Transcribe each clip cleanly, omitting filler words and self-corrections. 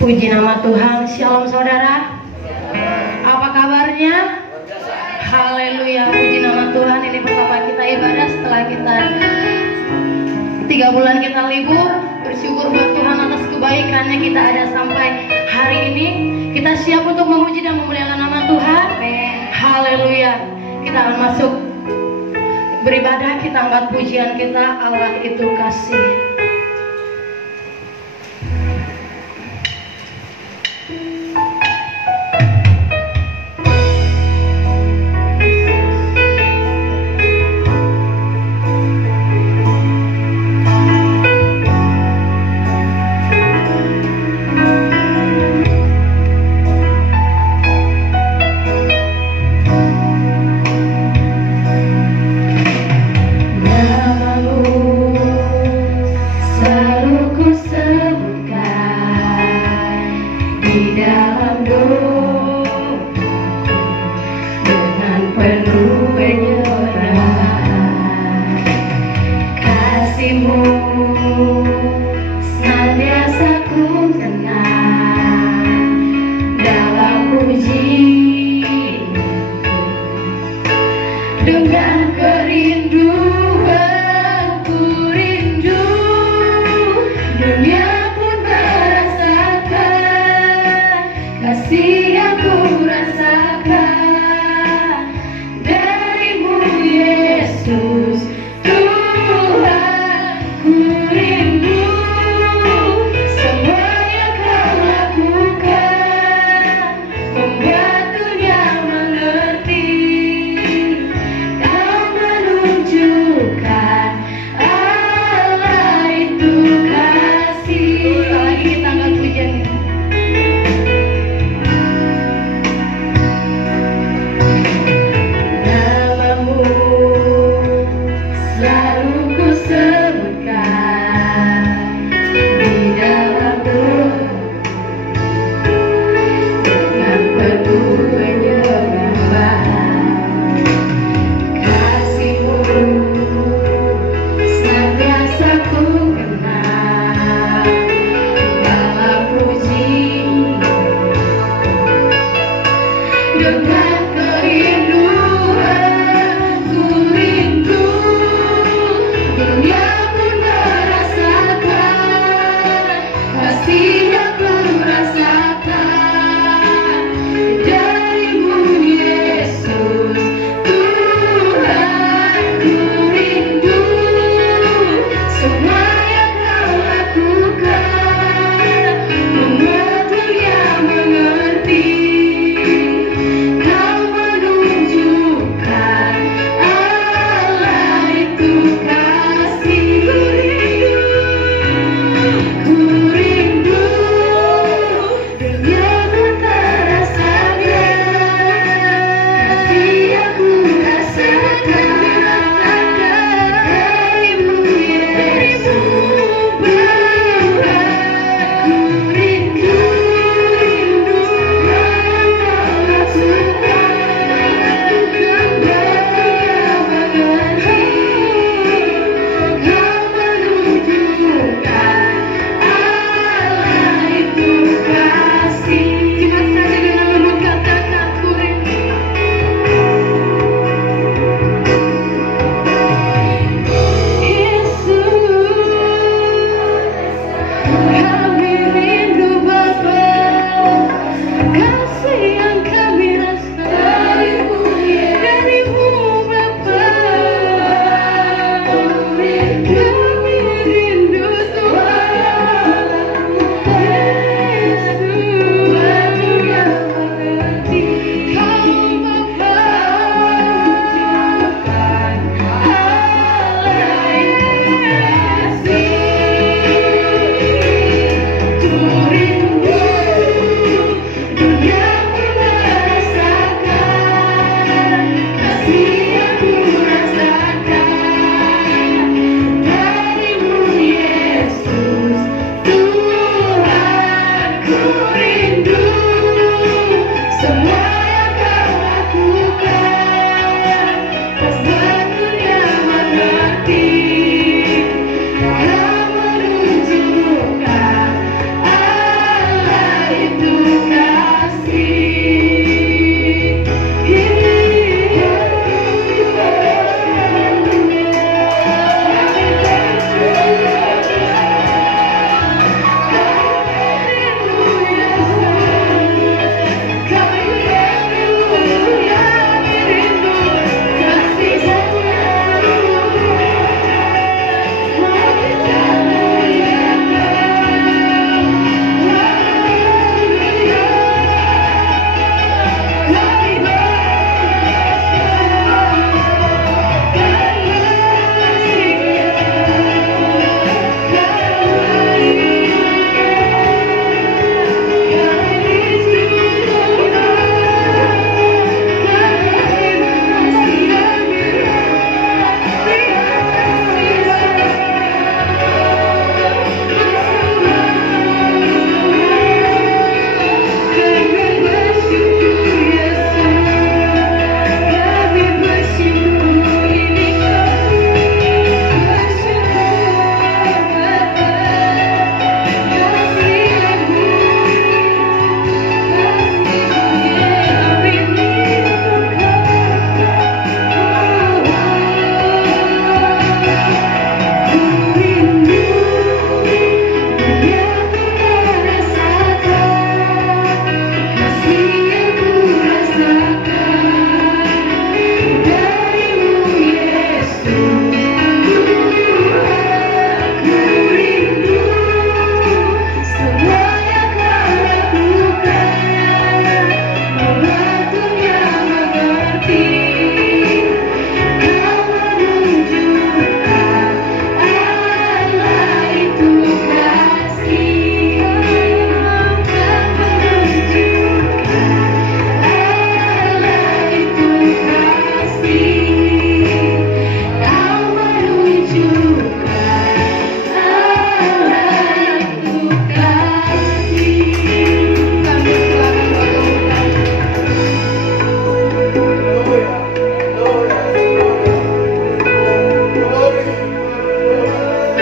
Puji nama Tuhan. Shalom saudara. Apa kabarnya? Haleluya. Puji nama Tuhan. Ini pertama kita ibadah setelah kita 3 bulan kita libur. Bersyukur buat Tuhan atas kebaikannya kita ada sampai hari ini. Kita siap untuk memuji dan memuliakan nama Tuhan. Haleluya. Kita akan masuk beribadah. Kita angkat pujian kita. Allah itu kasih.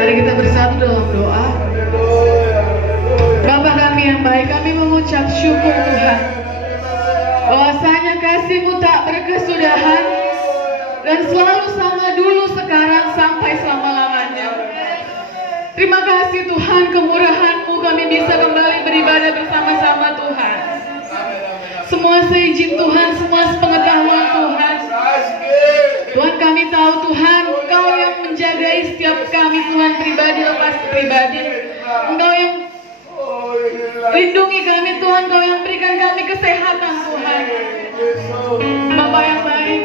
Mari kita bersatu dalam doa. Bapa kami yang baik, kami mengucap syukur Tuhan, bahwasanya kasih-Mu tak berkesudahan dan selalu sama dulu, sekarang, sampai selama-lamanya. Terima kasih Tuhan, kemurahan-Mu kami bisa kembali beribadah bersama-sama Tuhan. Semua seizin Tuhan, semua sepengetahuan Tuhan. Tuhan, kami tahu Tuhan, Engkau yang menjagai setiap kami Tuhan, pribadi lepas pribadi. Engkau yang lindungi kami Tuhan, Engkau yang berikan kami kesehatan Tuhan. Bapa yang baik,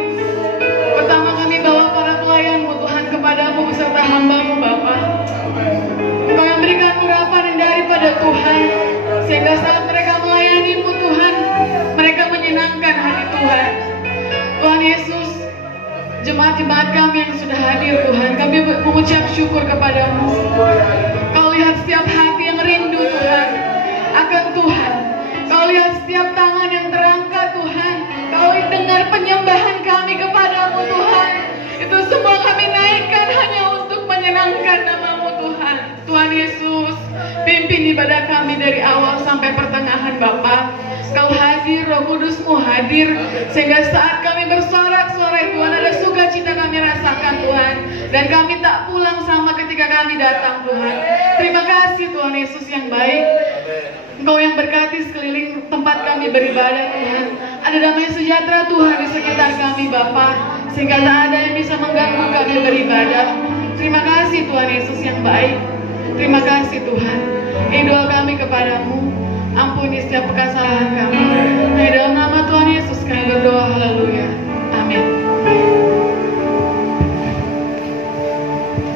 pertama kami bawa para pelayan-Mu Tuhan kepadamu beserta hamba-Mu Bapa. Engkau yang berikan urapan daripada Tuhan, sehingga saat mereka melayani-Mu Tuhan, mereka menyenangkan hati Tuhan. Tuhan Yesus, jemaat-jemaat kami yang sudah hadir Tuhan, kami mengucap syukur kepadamu. Kau lihat setiap hati yang rindu Tuhan akan Tuhan. Kau lihat setiap tangan yang terangkat Tuhan. Kau dengar penyembahan kami kepadamu Tuhan. Itu semua kami naikkan hanya untuk menyenangkan nama-Mu Tuhan. Tuhan Yesus, pimpin ibadah kami dari awal sampai pertengahan Bapa. Kau hadir, Roh Kudus-Mu hadir, sehingga saat kami bersorak-sorai Tuhan, ada sukacita kami rasakan Tuhan, dan kami tak pulang sama ketika kami datang Tuhan. Terima kasih Tuhan Yesus yang baik. Engkau yang berkati sekeliling tempat kami beribadah Tuhan. Ada damai sejahtera Tuhan di sekitar kami Bapa, sehingga tak ada yang bisa mengganggu kami beribadah. Terima kasih Tuhan Yesus yang baik. Terima kasih Tuhan. Ini doa kami kepadamu. Ampuni setiap kesalahan kami. Di dalam nama Tuhan Yesus kami berdoa, haleluya. Amin.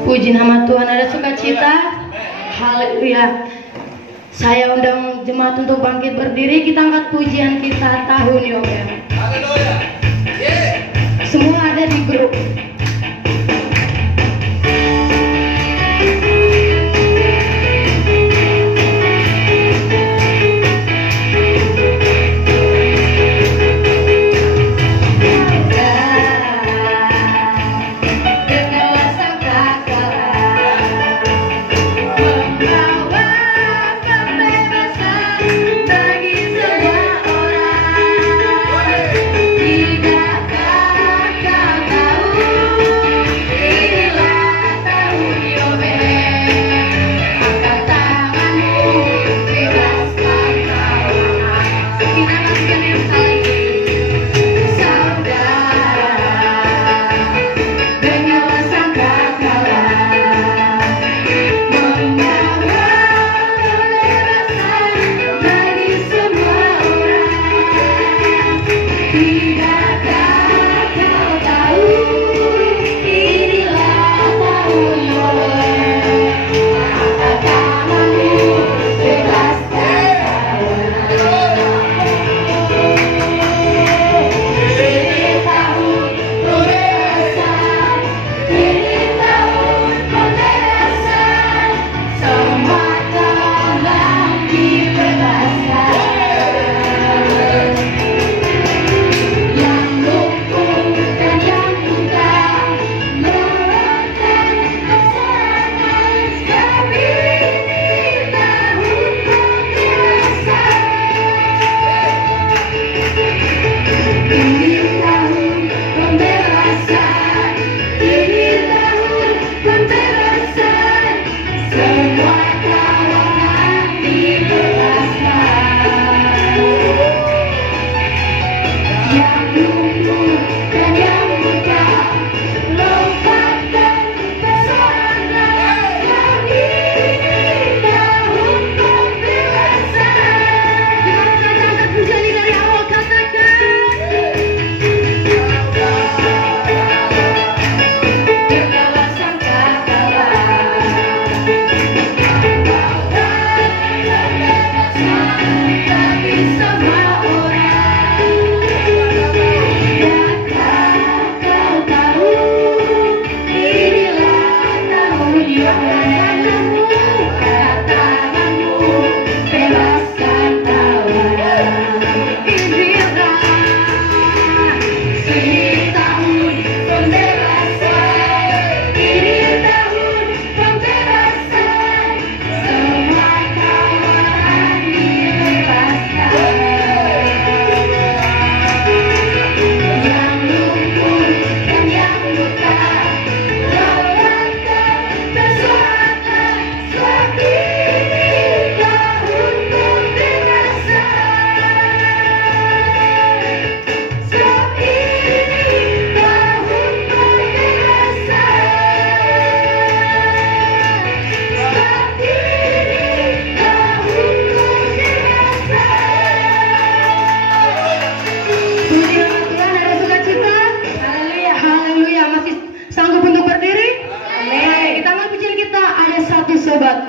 Puji nama Tuhan, ada sukacita. Haleluya. Saya undang jemaat untuk bangkit berdiri. Kita angkat pujian kita tahun Yobel. Haleluya. Semua ada di grup.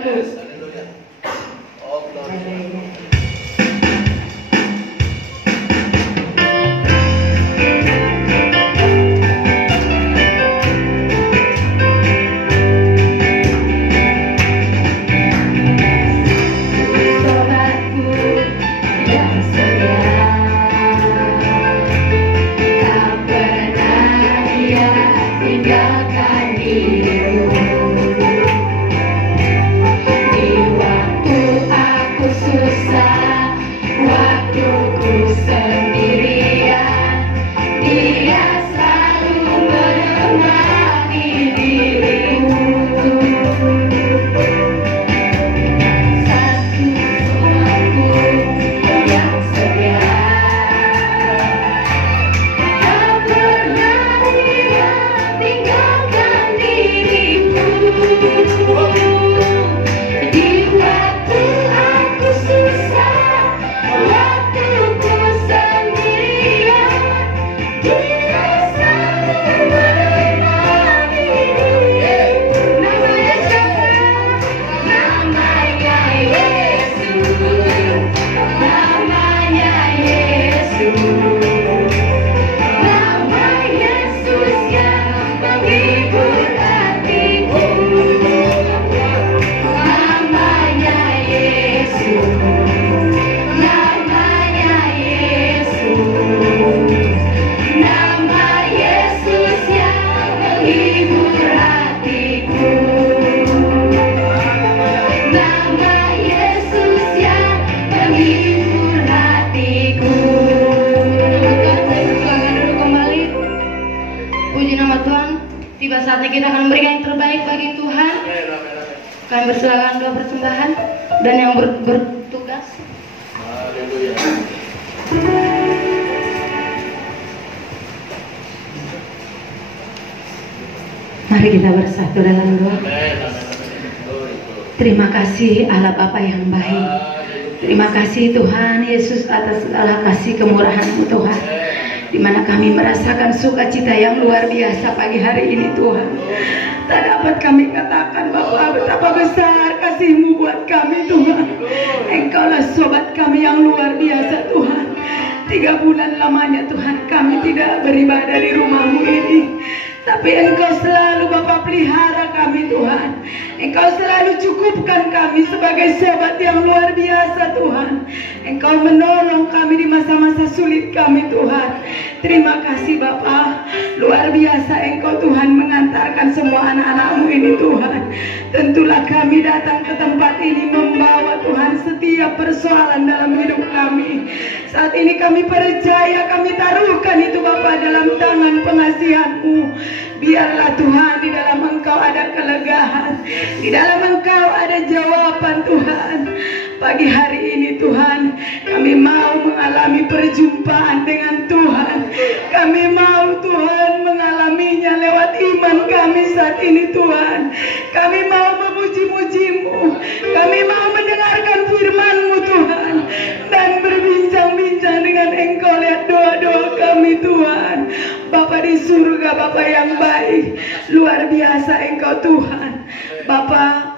Tuhanku. Saatnya kita akan memberikan yang terbaik bagi Tuhan. Kami bersilakan doa persembahan dan yang bertugas. Haleluya. Mari kita bersatu dalam doa. Terima kasih Allah Bapa yang baik. Terima kasih Tuhan Yesus atas segala kasih kemurahan-Mu Tuhan. Di mana kami merasakan sukacita yang luar biasa pagi hari ini Tuhan. Tak dapat kami katakan Bapa betapa besar kasih-Mu buat kami Tuhan. Engkaulah sobat kami yang luar biasa Tuhan. 3 bulan lamanya Tuhan kami tidak beribadah di rumah-Mu ini, tapi Engkau selalu Bapa pelihara kami Tuhan. Engkau selalu cukupkan kami sebagai sobat yang luar biasa Tuhan. Engkau menolong kami di masa-masa sulit kami Tuhan. Terima kasih Bapa. Luar biasa Engkau Tuhan mengantarkan semua anak-anak-Mu ini Tuhan. Tentulah kami datang ke tempat ini membawa Tuhan setiap persoalan dalam hidup kami. Saat ini kami percaya, kami taruhkan itu Bapa dalam tangan pengasihan-Mu. Biarlah Tuhan di dalam Engkau ada kelegaan, di dalam Engkau ada jawaban Tuhan. Pagi hari ini Tuhan, kami mau mengalami perjumpaan dengan Tuhan. Kami mau Tuhan mengalaminya lewat iman kami saat ini Tuhan. Kami mau memuji-muji-Mu, kami mau mendengarkan firman-Mu Tuhan, dan berbincang-bincang dengan Engkau lewat doa-doa kami Tuhan. Bapa di surga, Bapa yang baik, luar biasa Engkau Tuhan. Bapa,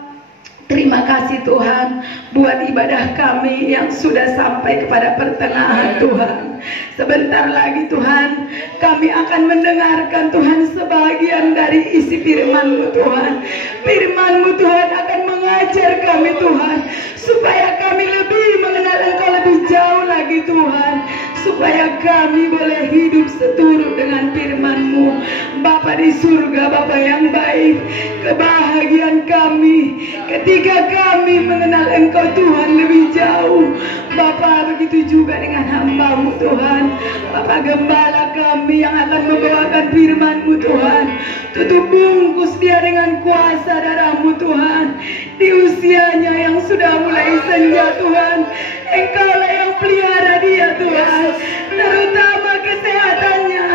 terima kasih Tuhan buat ibadah kami yang sudah sampai kepada pertengahan Tuhan. Sebentar lagi Tuhan, kami akan mendengarkan Tuhan sebagian dari isi firman-Mu Tuhan. Firman-Mu Tuhan akan mengajar kami Tuhan, supaya kami lebih mengenal Engkau lebih jauh lagi Tuhan, supaya kami boleh hidup seturut dengan firman-Mu. Bapa di surga, Bapa yang baik, kebahagiaan kami ketika kami mengenal Engkau Tuhan lebih jauh. Bapa, begitu juga dengan hamba-Mu Tuhan. Bapa gembala kami yang akan membawakan firman-Mu Tuhan. Tutup bungkus dia dengan kuasa darah-Mu Tuhan. Di usianya yang sudah mulai senja Tuhan, Engkaulah yang pelihara dia Tuhan, terutama kesehatannya.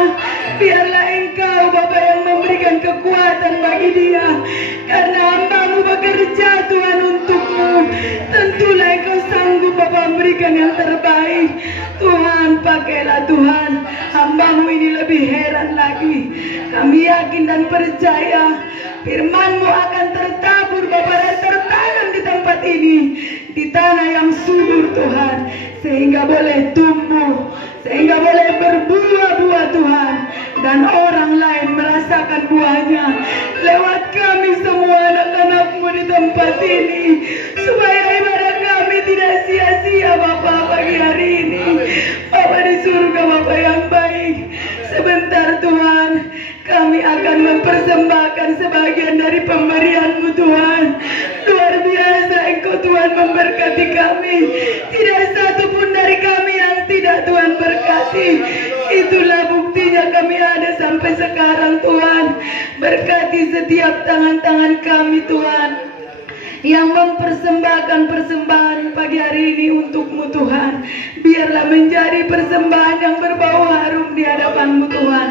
Biarlah Engkau Bapa yang memberikan kekuatan bagi dia, karena hamba-Mu bekerja Tuhan untuk-Mu. Tentulah Engkau sanggup Bapa memberikan yang terbaik. Tuhan, pakailah Tuhan hamba-Mu ini lebih heran lagi. Kami yakin dan percaya firman-Mu akan tertabur Bapa dan tertanam di ini di tanah yang subur Tuhan, sehingga boleh tumbuh, sehingga boleh berbuah-buah Tuhan, dan orang lain merasakan buahnya lewat kami semua anak-anak-Mu di tempat ini, supaya ibadah kami tidak sia-sia Bapa pagi hari ini. Bapa di surga, Bapa yang baik, sebentar Tuhan kami akan mempersembahkan sebagian dari pemberian-Mu Tuhan. Luar biasa Engkau Tuhan memberkati kami, tidak satu pun dari kami yang tidak Tuhan berkati. Itulah buktinya kami ada sampai sekarang Tuhan. Berkati setiap tangan-tangan kami Tuhan yang mempersembahkan persembahan pagi hari ini untuk-Mu Tuhan. Biarlah menjadi persembahan yang berbau harum di hadapan-Mu Tuhan.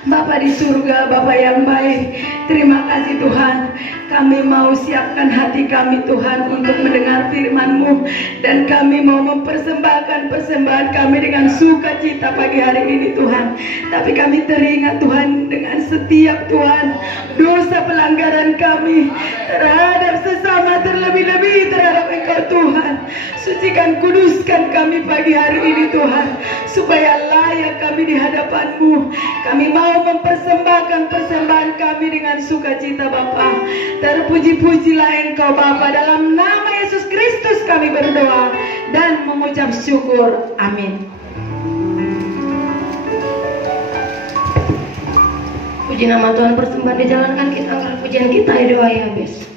Bapa di surga, Bapa yang baik, terima kasih Tuhan. Kami mau siapkan hati kami Tuhan untuk mendengar firman-Mu, dan kami mau mempersembahkan persembahan kami dengan sukacita pagi hari ini Tuhan. Tapi kami teringat Tuhan dengan setiap Tuhan dosa pelanggaran kami terhadap sesama, terlebih-lebih terhadap Engkau Tuhan. Sucikan, kuduskan kami pagi hari ini Tuhan, supaya layak kami di hadapan-Mu. Kami mau mempersembahkan persembahan kami dengan sukacita Bapa. Terpuji-pujilah Engkau Bapa, dalam nama Yesus Kristus kami berdoa dan mengucap syukur. Amin. Puji nama Tuhan, persembahan dijalankan, kita angkat pujian kita, doa ya habis.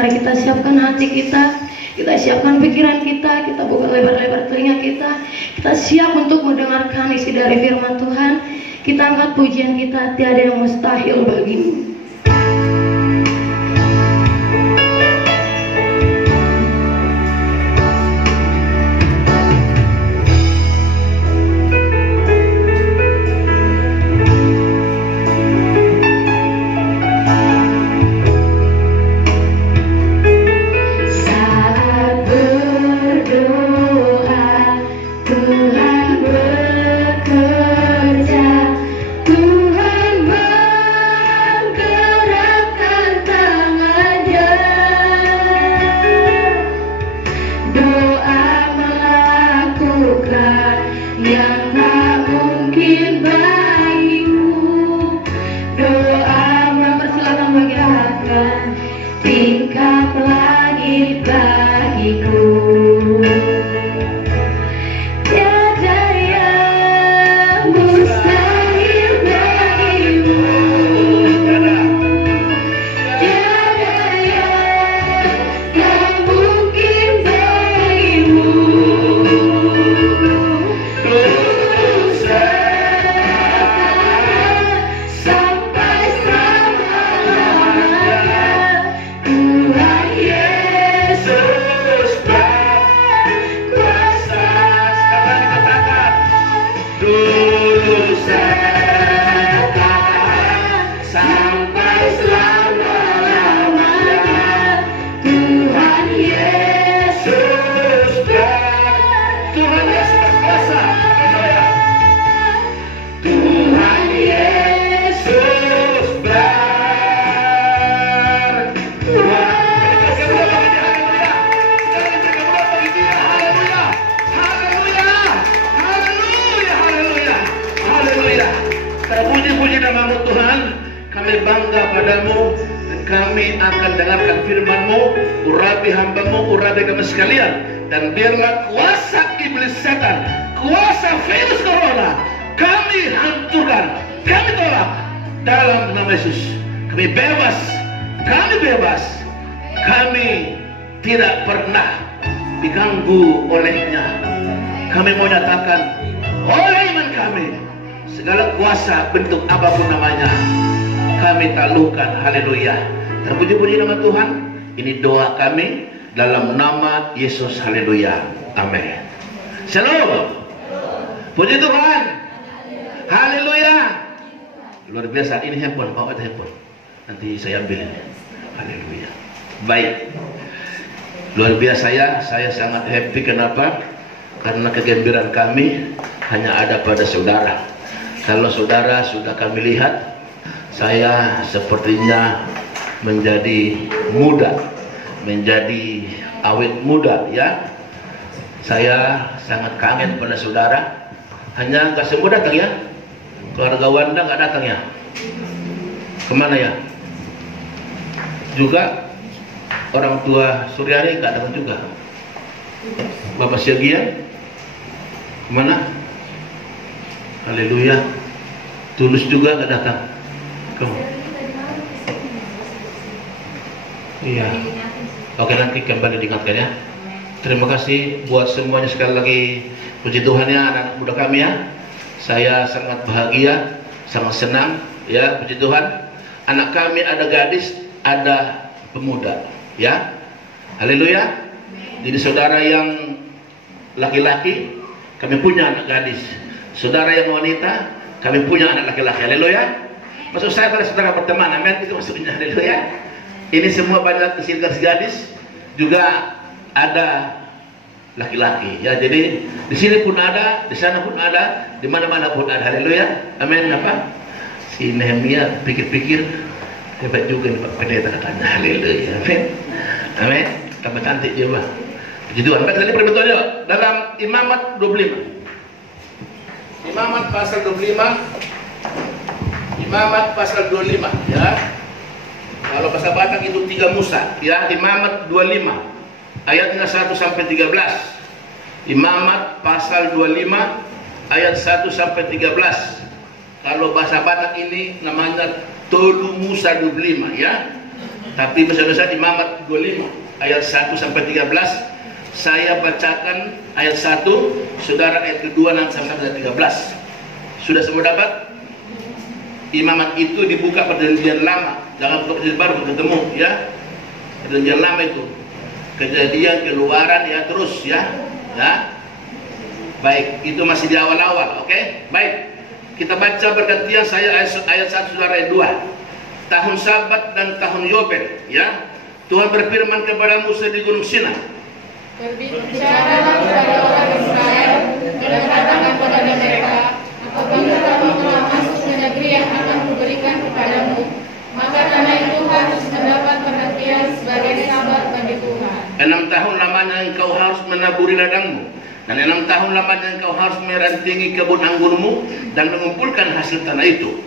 Mari kita siapkan hati kita siapkan pikiran kita buka lebar-lebar telinga kita siap untuk mendengarkan isi dari firman Tuhan. Kita angkat pujian kita, tiada yang mustahil bagimu. Tuhan bekerja, Tuhan kepadamu, dan kami akan dengarkan firman-Mu. Urapi hamba-Mu, urapi kami sekalian, dan biarlah kuasa iblis setan, kuasa virus corona kami hancurkan, kami tolak dalam nama Yesus. Kami bebas, kami tidak pernah diganggu olehnya. Kami mau nyatakan oleh iman kami, segala kuasa bentuk apapun namanya kami taklukkan. Haleluya. Terpuji-puji nama Tuhan. Ini doa kami dalam nama Yesus. Haleluya. Amin. Shalom. Puji Tuhan. Haleluya. Luar biasa. Ini handphone. Bawa ada handphone. Nanti saya ambil. Haleluya. Baik. Luar biasa ya. Saya sangat happy. Kenapa? Karena kegembiraan kami hanya ada pada saudara. Kalau saudara sudah kami lihat, saya sepertinya menjadi muda, menjadi awet muda ya. Saya sangat kangen pada saudara. Hanya nggak semua datang ya. Keluarga Wanda nggak datang ya. Kemana ya? Juga orang tua Suryani nggak datang juga. Bapak Syagian kemana? Haleluya. Tulus juga nggak datang. Kamu? Iya. Oke, nanti kembali diingatkan ya. Terima kasih buat semuanya sekali lagi. Puji Tuhan ya, anak muda kami ya. Saya sangat bahagia, sangat senang ya. Puji Tuhan. Anak kami ada gadis, ada pemuda ya. Haleluya. Jadi saudara yang laki-laki, kami punya anak gadis. Saudara yang wanita, kami punya anak laki-laki. Haleluya. Maksud saya pada saudara berteman, amin, itu maksudnya. Haleluya. Ini semua banyak kesini gadis, juga ada laki-laki. Ya, jadi di sini pun ada, di sana pun ada, di mana-mana pun ada. Haleluya. Amin. Apa? Si Nehemia pikir-pikir hebat juga nih Pak Pendeta katanya. Haleluya. Amin. Amin. Tambah cantik dia, Pak. Puji Tuhan. Baik, tadi perbetulannya dalam Imamat 25. Imamat pasal 25. Imamat pasal 25 ya. Kalau bahasa Batak itu 3 Musa ya. Imamat 25 ayatnya 1 sampai 13. Imamat pasal 25 ayat 1 sampai 13. Kalau bahasa Batak ini namanya Tolu Musa 25 ya. Tapi bahasa Imamat 25 ayat 1 sampai 13. Saya bacakan ayat 1, saudara ayat kedua nanti sampai 13. Sudah semua dapat? Imamat itu dibuka perjanjian lama, jangan buka perjanjian baru ketemu ya. Perjanjian lama itu Kejadian, Keluaran ya, terus ya. Ya. Baik, itu masih di awal-awal, oke? Baik. Kita baca bergantian, saya ayat 1, saudara ayat 2. Tahun Sabat dan tahun Yobel ya. Tuhan berfirman kepada Musa di Gunung Sinai. Berbicaralah kepada orang Israel dan katakan kepada mereka, apabila kamu telah masuk ke negeri yang akan kuberikan kepadamu, maka tanah itu harus mendapat perhatian sebagai sabat bagi Tuhan. 6 tahun lamanya engkau harus menaburi ladangmu, dan 6 tahun lamanya engkau harus merantingi kebun anggurmu dan mengumpulkan hasil tanah itu.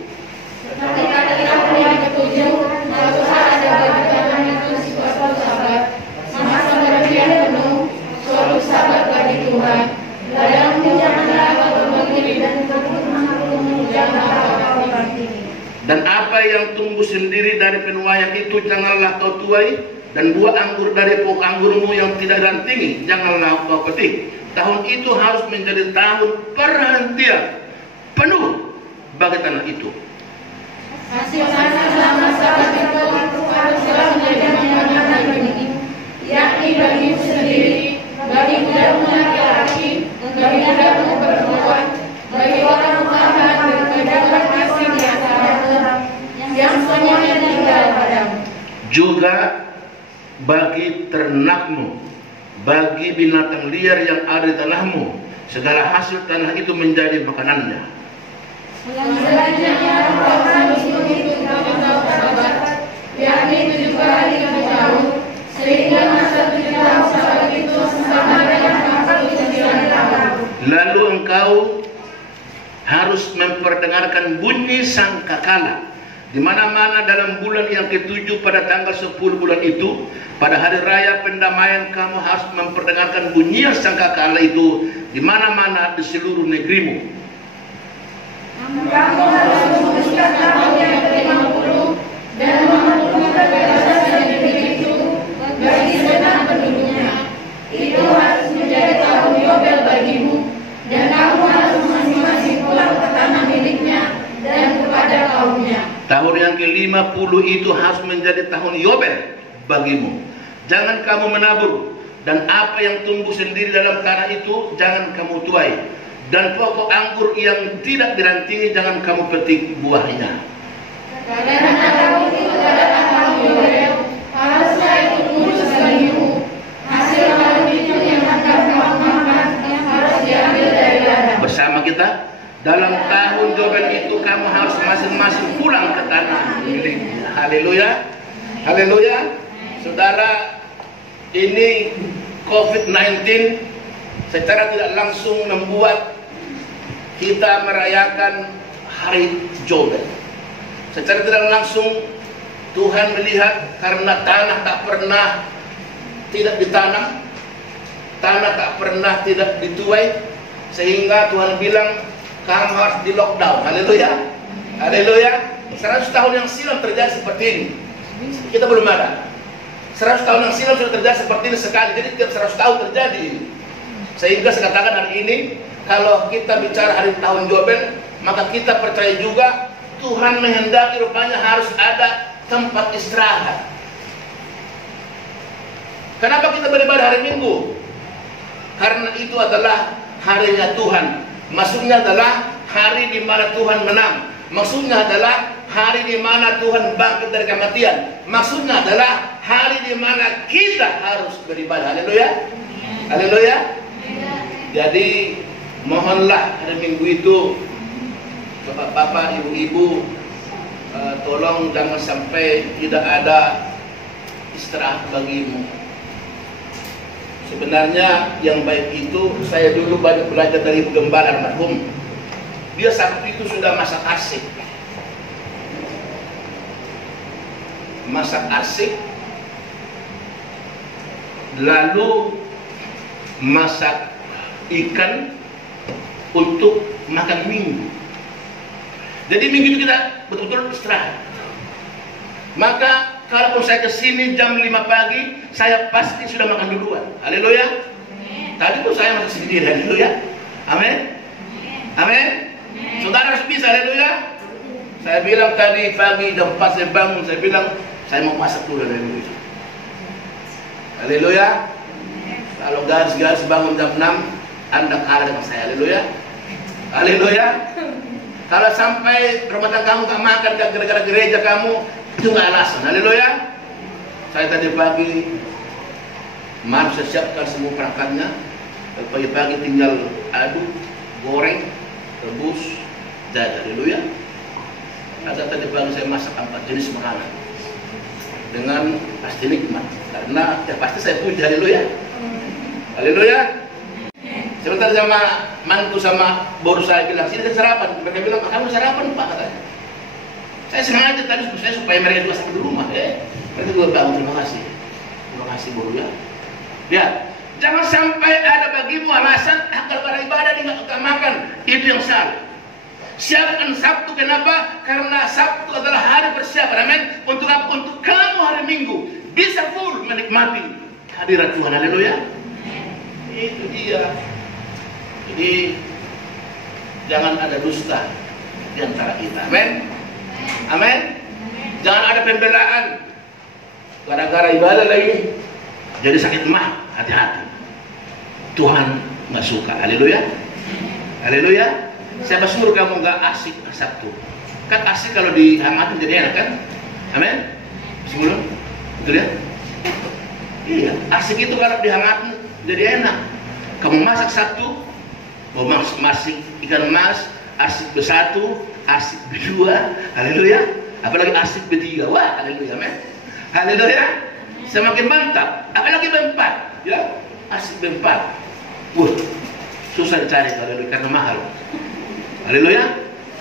Ketika tahun yang ke-7, maka ada bagi tanah itu suatu sabat, masa perhatian penuh, suatu sabat bagi Tuhan. Ladangmu janganlah kau berdiri dan kebun anggurmu janganlah kau rantingi. Dan apa yang tumbuh sendiri dari penuaian itu janganlah kau tuai, dan buah anggur dari pokok anggurmu yang tidak rantingi janganlah kau petik. Tahun itu harus menjadi tahun perhentian penuh bagi tanah itu. Hasil selama sabat itu haruslah menjadi makanan bagimu, yakni bagimu sendiri, bagi budamu laki-laki, bagi budamu perempuan, bagi orang mutahan dan bagi orang asing di antaramu yang semuanya tinggal padamu. Juga bagi ternakmu, bagi binatang liar yang ada di tanahmu, segala hasil tanah itu menjadi makanannya. Selanjutnya engkau harus menghitung tahun sabat, yakni 7 kali 7 tahun, sehingga masa 7 tahun sabat itu sama dengan 49 tahun. Lalu engkau harus memperdengarkan bunyi sangkakala Di mana-mana dalam bulan yang ke-7 pada tanggal 10 bulan itu, pada hari raya pendamaian, kamu harus memperdengarkan bunyian sangkakala itu di mana-mana di seluruh negerimu. Kamu harus memutuskan tahun yang ke-50 dan memperlukan kebebasan negeri itu bagi segenap penduduknya. Itu harus menjadi tahun Yobel bagimu, dan kamu harus masing-masing pulang ke tanah miliknya dan kepada kaumnya. Tahun yang ke-50 itu harus menjadi tahun Yobel bagimu. Jangan kamu menabur, dan apa yang tumbuh sendiri dalam tanah itu jangan kamu tuai, dan pokok anggur yang tidak dirantingi jangan kamu petik buahnya. Karena tahun itu adalah tahun Yobel, harusnya itu khusus bagimu. Hasil tahun itu yang akan kamu makan harus diambil dari ladang. Bersama kita, dalam tahun Yobel itu kamu harus masing-masing pulang ke tanah miliknya. Haleluya, haleluya. Saudara, ini COVID-19 secara tidak langsung membuat kita merayakan hari Yobel. Secara tidak langsung Tuhan melihat karena tanah tak pernah tidak ditanam, tanah tak pernah tidak dituai, sehingga Tuhan bilang kamu harus di lockdown. Haleluya, haleluya. 100 tahun yang silam terjadi seperti ini, kita belum ada. 100 tahun yang silam sudah terjadi seperti ini sekali. Jadi tiap 100 tahun terjadi ini. Sehingga saya katakan hari ini, kalau kita bicara hari tahun Yobel, maka kita percaya juga Tuhan menghendaki rupanya harus ada tempat istirahat. Kenapa kita beribadah hari Minggu? Karena itu adalah harinya Tuhan. Maksudnya adalah hari di mana Tuhan menang. Maksudnya adalah hari di mana Tuhan bangkit dari kematian. Maksudnya adalah hari di mana kita harus beribadah. Haleluya, haleluya. Jadi mohonlah hari Minggu itu, bapak-bapak, ibu-ibu, tolong jangan sampai tidak ada istirahat bagimu. Sebenarnya yang baik itu, saya dulu banyak belajar dari Ibu Gembala almarhum. Dia saat itu sudah masak asik. Masak asik, lalu masak ikan untuk makan Minggu. Jadi Minggu itu kita betul-betul istirahat. Maka kalaupun saya kesini jam 5 pagi, saya pasti sudah makan duluan. Haleluya. Tadi pun saya masih sendiri. Haleluya. Amin. Amin. Saudara harus bisa. Haleluya. Saya bilang tadi pagi jam 4 saya bangun, saya bilang saya mau masak dulu. Haleluya. Haleluya. Kalau garis-garis bangun jam 6, Anda kalah dengan saya. Haleluya. Haleluya. Kalau sampai rumah tangga kamu gak makan gara-gara gereja kamu, itu gak alasan. Haleluya. Saya tadi pagi saya siapkan semua perangkatnya. Pagi-pagi tinggal aduk, goreng, rebus, dan haleluya. Ada tadi pagi saya masak 4 jenis makanan dengan pasti nikmat, karena ya pasti saya puja. Haleluya, haleluya. Sebentar sama mantu sama baru saya bilang, sini kita sarapan. Mereka bilang, kamu sarapan Pak, katanya. Saya sengaja tadi saya supaya mereka juga sampai di rumah. Mereka juga bangun, terima kasih baru ya. Ya, jangan sampai ada bagimu alasan kalau ibadah dia nggak makan, itu yang salah. Siapkan Sabtu, kenapa? Karena Sabtu adalah hari persiapan, amin. Untuk apa? Untuk kamu hari Minggu bisa full menikmati hadirat Tuhan. Haleluya. Itu dia. Jadi jangan ada dusta di antara kita. Amin. Amin. Jangan ada pembelaan gara-gara ibadah lagi jadi sakit mah. Hati-hati. Tuhan nggak suka. Haleluya. Haleluya. Siapa suruh kamu nggak asik Sabtu? Kan asik kalau dihangatin jadi enak kan? Amin. Sebelum betul ya? Iya. Asik itu kalau dihangatin jadi enak. Kamu masak Sabtu, mau masak ikan mas, asik bersatu, asik berdua, haleluya. Apalagi asik bertiga, wah, haleluya, amin. Haleluya. Semakin mantap. Apalagi berempat, ya, asik berempat. Wah, susah dicari, haleluya, karena mahal. Haleluya.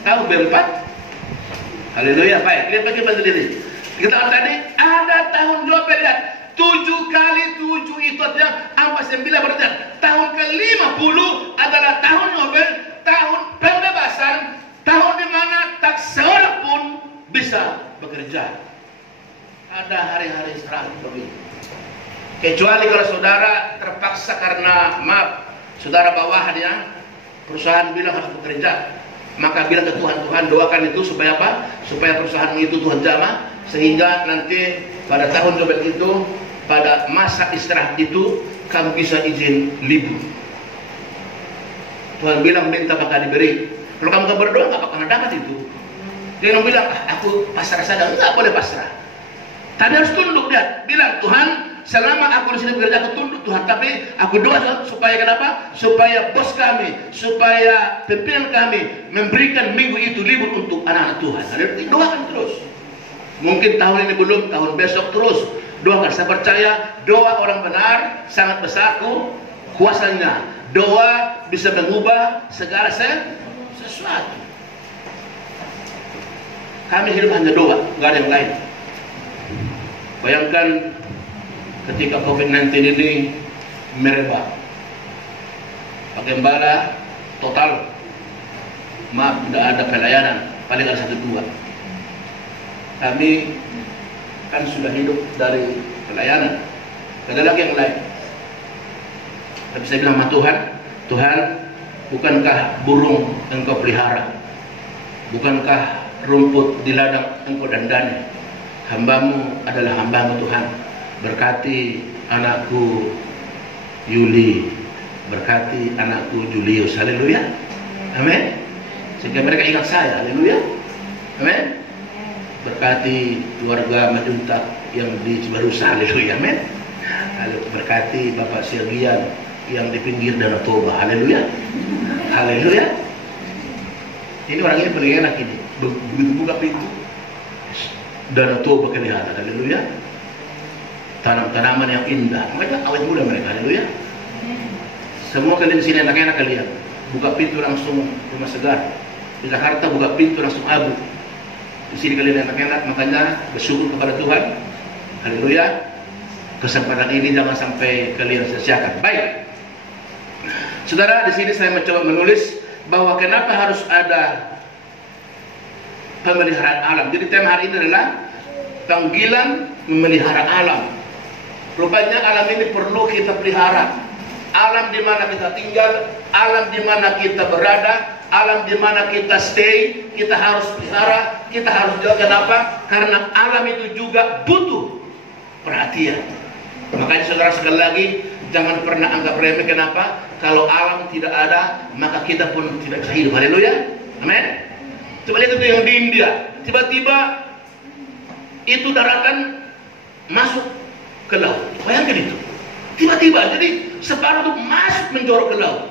Tahu berempat? Haleluya. Baik, lihat bagi bantu diri. Kita tadi ada tahun Yobel, lihat. 7 kali 7 itu artinya 49 berarti tahun ke-50 adalah tahun Yobel, tahun pembebasan, tahun di mana tak seorang pun bisa bekerja. Ada hari-hari serang begitu. Kecuali kalau saudara terpaksa karena maaf, saudara bawahannya perusahaan bilang harus bekerja, maka bilang ke Tuhan, Tuhan doakan itu supaya apa? Supaya perusahaan itu Tuhan jamah, sehingga nanti pada tahun Yobel itu, pada masa istirahat itu kamu bisa izin libur. Tuhan bilang minta maka diberi. Kalau kamu tak berdoa nggak akan dapat itu. Dia bilang aku pasrah saja, nggak boleh pasrah. Tapi harus tunduk dia. Bilang Tuhan, selama aku di sini bekerja aku tunduk Tuhan. Tapi aku doa supaya kenapa? Supaya bos kami, supaya pimpinan kami memberikan minggu itu libur untuk anak-anak Tuhan. Doakan terus. Mungkin tahun ini belum, tahun besok terus. Doakan, saya percaya doa orang benar sangat besar kuasanya. Doa bisa mengubah segala sesuatu. Kami hidup hanya doa, nggak ada yang lain. Bayangkan ketika COVID-19 ini merebak, Pak Gembala total, maaf tidak ada pelayanan, paling ada 1-2. Kami kan sudah hidup dari pelayanan, ada lagi yang lain. Tapi saya bilang sama Tuhan, Tuhan, bukankah burung engkau pelihara, bukankah rumput di ladang engkau dandani? Hambamu adalah hambamu Tuhan. Berkati anakku Yuli, berkati anakku Julius. Haleluya, amin. Sehingga mereka ingat saya. Haleluya, amin. Berkati keluarga Majuntak yang di Cibarusa. Haleluya, amin. Berkati Bapak Sirgian yang di pinggir Danau Toba. Haleluya, haleluya. Ini orang ini paling enak ini. Begitu buka pintu, Danau Toba kelihatan. Haleluya. Tanam-tanaman yang indah. Mereka awet muda mereka. Haleluya. Semua kalian di sini enak-enak kalian. Buka pintu langsung rumah segar. Di Jakarta buka pintu langsung abu. Di sini kalian enak-enak, makanya bersyukur kepada Tuhan. Haleluya. Kesempatan ini jangan sampai kalian sia-siakan. Baik. Saudara, di sini saya mencoba menulis bahwa kenapa harus ada pemeliharaan alam. Jadi tema hari ini adalah panggilan memelihara alam. Rupanya alam ini perlu kita pelihara. Alam di mana kita tinggal, alam di mana kita berada, alam di mana kita stay, kita harus pelihara, kita harus jaga. Kenapa? Karena alam itu juga butuh perhatian. Makanya saudara, sekali lagi, jangan pernah anggap remeh. Kenapa? Kalau alam tidak ada, maka kita pun tidak bisa hidup. Haleluya, amin. Coba lihat itu yang di India, tiba-tiba itu daratan masuk ke laut. Bayangkan itu, tiba-tiba, jadi separuh itu masuk menjorok ke laut.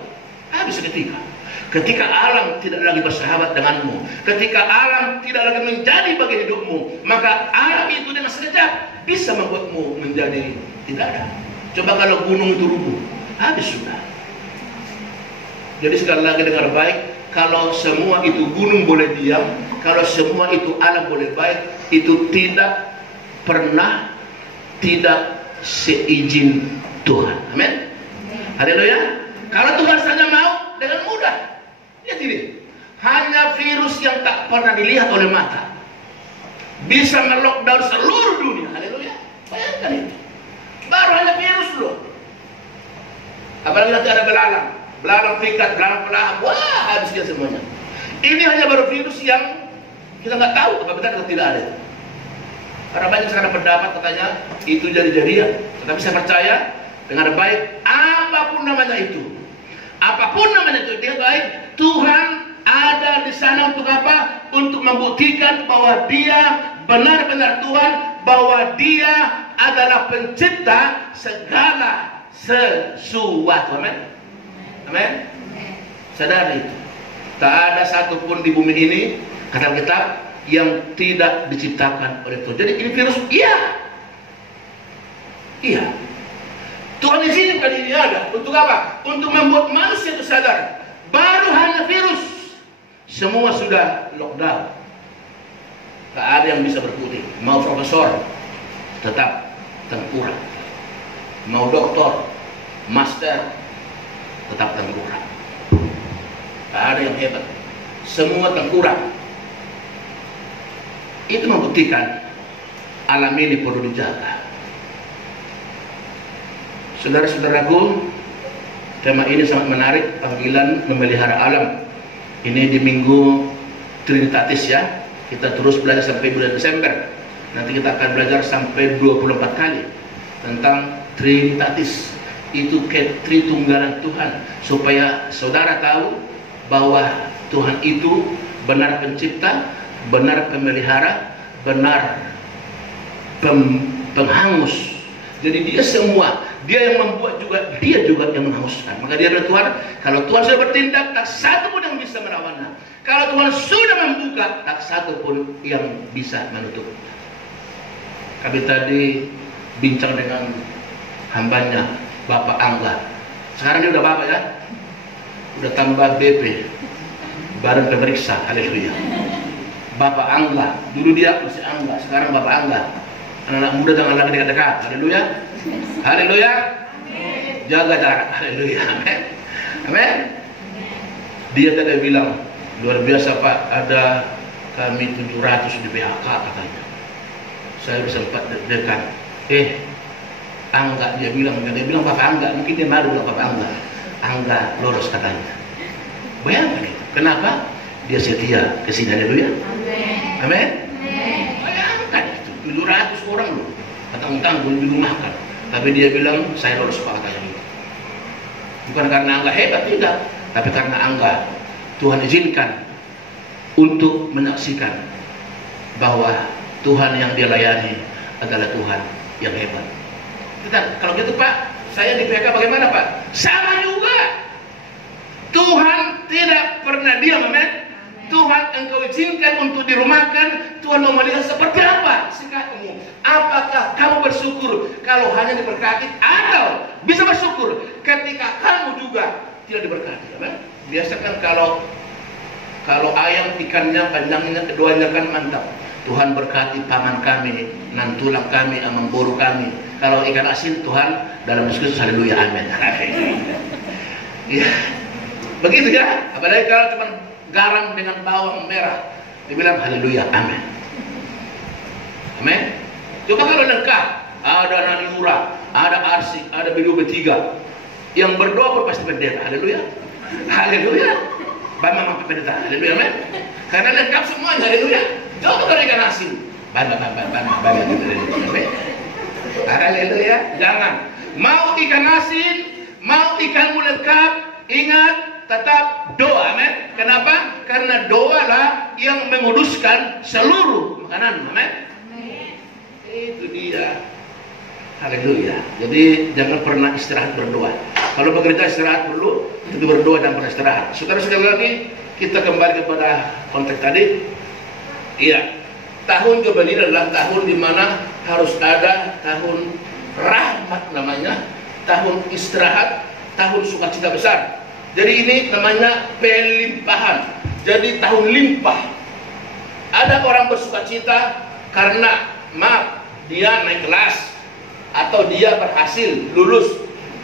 Habis ketika alam tidak lagi bersahabat denganmu, ketika alam tidak lagi menjadi bagian hidupmu, maka alam itu dengan sekejap bisa membuatmu menjadi tidak ada. Coba kalau gunung itu rubuh, habis sudah. Jadi sekali lagi dengar baik, kalau semua itu gunung boleh diam, kalau semua itu alam boleh baik, itu tidak pernah tidak seizin Tuhan. Amin. Haleluya. Kalau Tuhan saja mau, dengan mudah. Lihat ini, hanya virus yang tak pernah dilihat oleh mata bisa melockdown seluruh dunia. Haleluya. Bayangkan itu, baru hanya virus loh. Apalagi nanti ada belalang pikat, belalang pelahap, wah habis dia semuanya. Ini hanya baru virus yang kita nggak tahu apa benar atau tidak ada. Karena banyak sekarang pendapat katanya itu jadi-jadian. Tetapi saya percaya dengan baik, apapun namanya itu, dia baik. Tuhan ada di sana untuk apa? Untuk membuktikan bahwa Dia benar-benar Tuhan, bahwa Dia adalah pencipta segala sesuatu. Amin. Amin. Sadari itu. Tak ada satupun di bumi ini, kata Alkitab, yang tidak diciptakan oleh Tuhan. Jadi ini virus, iya. Tuhan izinkan ini ada. Untuk apa? Untuk membuat manusia itu sadar. Baru hanya virus, semua sudah lockdown. Gak ada yang bisa berkutik. Mau profesor, tetap tengkurap. Mau doktor, master, tetap tengkurap. Gak ada yang hebat. Semua tengkurap. Itu membuktikan alam ini perlu dijaga. Saudara-saudaraku, tema ini sangat menarik, panggilan memelihara alam. Ini di minggu Trinitatis ya. Kita terus belajar sampai bulan Desember. Nanti kita akan belajar sampai 24 kali tentang Trinitatis. Itu ketritunggalan Tuhan, supaya saudara tahu bahwa Tuhan itu benar pencipta, benar pemelihara, benar penghangus. Jadi dia semua, dia yang membuat juga, dia juga yang menghanguskan. Maka dia adalah Tuhan. Kalau Tuhan sudah bertindak, tak satu pun yang bisa melawannya. Kalau Tuhan sudah membuka, tak satu pun yang bisa menutup. Kami tadi bincang dengan hambanya, Bapak Angga. Sekarang dia udah Bapak ya, udah tambah BP, Badan Pemeriksa. Haleluya. Bapak Angga, dulu dia masih Angga, sekarang Bapak Angga. Anak-anak muda jangan lagi dekat-dekat. Haleluya. Haleluya. Jaga jarak. Haleluya. Amin. Amin. Dia tadi bilang, luar biasa Pak, ada kami 700 di PHK katanya. Saya sempat dekat. Angga, dia bilang Bapak Angga, mungkin dia malu bilang Bapak Angga. Angga lolos katanya. Bayangkan itu. Kenapa? Dia setia ke sini. Haleluya. Amin. Amin. Bayangkan itu 700 orang loh, tanggung-tanggung dirumahkan. Tapi dia bilang saya lolos Pak katanya. Bukan karena Angga hebat, tidak, tapi karena Angga Tuhan izinkan untuk menyaksikan bahwa Tuhan yang dia layani adalah Tuhan yang hebat. Kalau gitu Pak, saya di PHK bagaimana Pak? Sama juga. Tuhan tidak pernah diam, amin. Tuhan engkau izinkan untuk dirumahkan. Tuhan mau melihat seperti apa sikapmu. Apakah kamu bersyukur kalau hanya diberkati, atau bisa bersyukur ketika kamu juga tidak diberkati, amin. Biasa kan kalau ayam ikannya panjangnya keduanya kan mantap. Tuhan berkati paman kami, nan tulang kami, amang boru kami. Kalau ikan asin, Tuhan dalam Yesus, haleluya, amin. Ya, begitu ya. Apalagi kalau cuma garam dengan bawang merah, dibilang haleluya, amin. Amin. Coba kalau lengkap, ada Nani Murah, ada Arsik, ada BDU-B3, yang berdoa pun pasti pendeta, haleluya, haleluya. Bama pendeta, haleluya, amin. Karena lengkap semuanya, haleluya. Coba kalau ikan asin, bama, amin. Haleluya. Jangan mau ikan asin, mau ikan lengkap, ingat tetap doa, amin. Kenapa? Karena doa lah yang menguduskan seluruh makanan, amin. Itu dia. Haleluya. Jadi jangan pernah istirahat berdoa. Kalau bekerja istirahat dulu, itu berdoa dan pernah istirahat. Saudara-saudara lagi, kita kembali kepada konteks tadi. Iya, tahun kebenaran adalah tahun di mana harus ada tahun rahmat namanya, tahun istirahat, tahun sukacita besar. Jadi ini namanya pelimpahan. Jadi tahun limpah. Ada orang bersukacita karena dia naik kelas, atau dia berhasil lulus,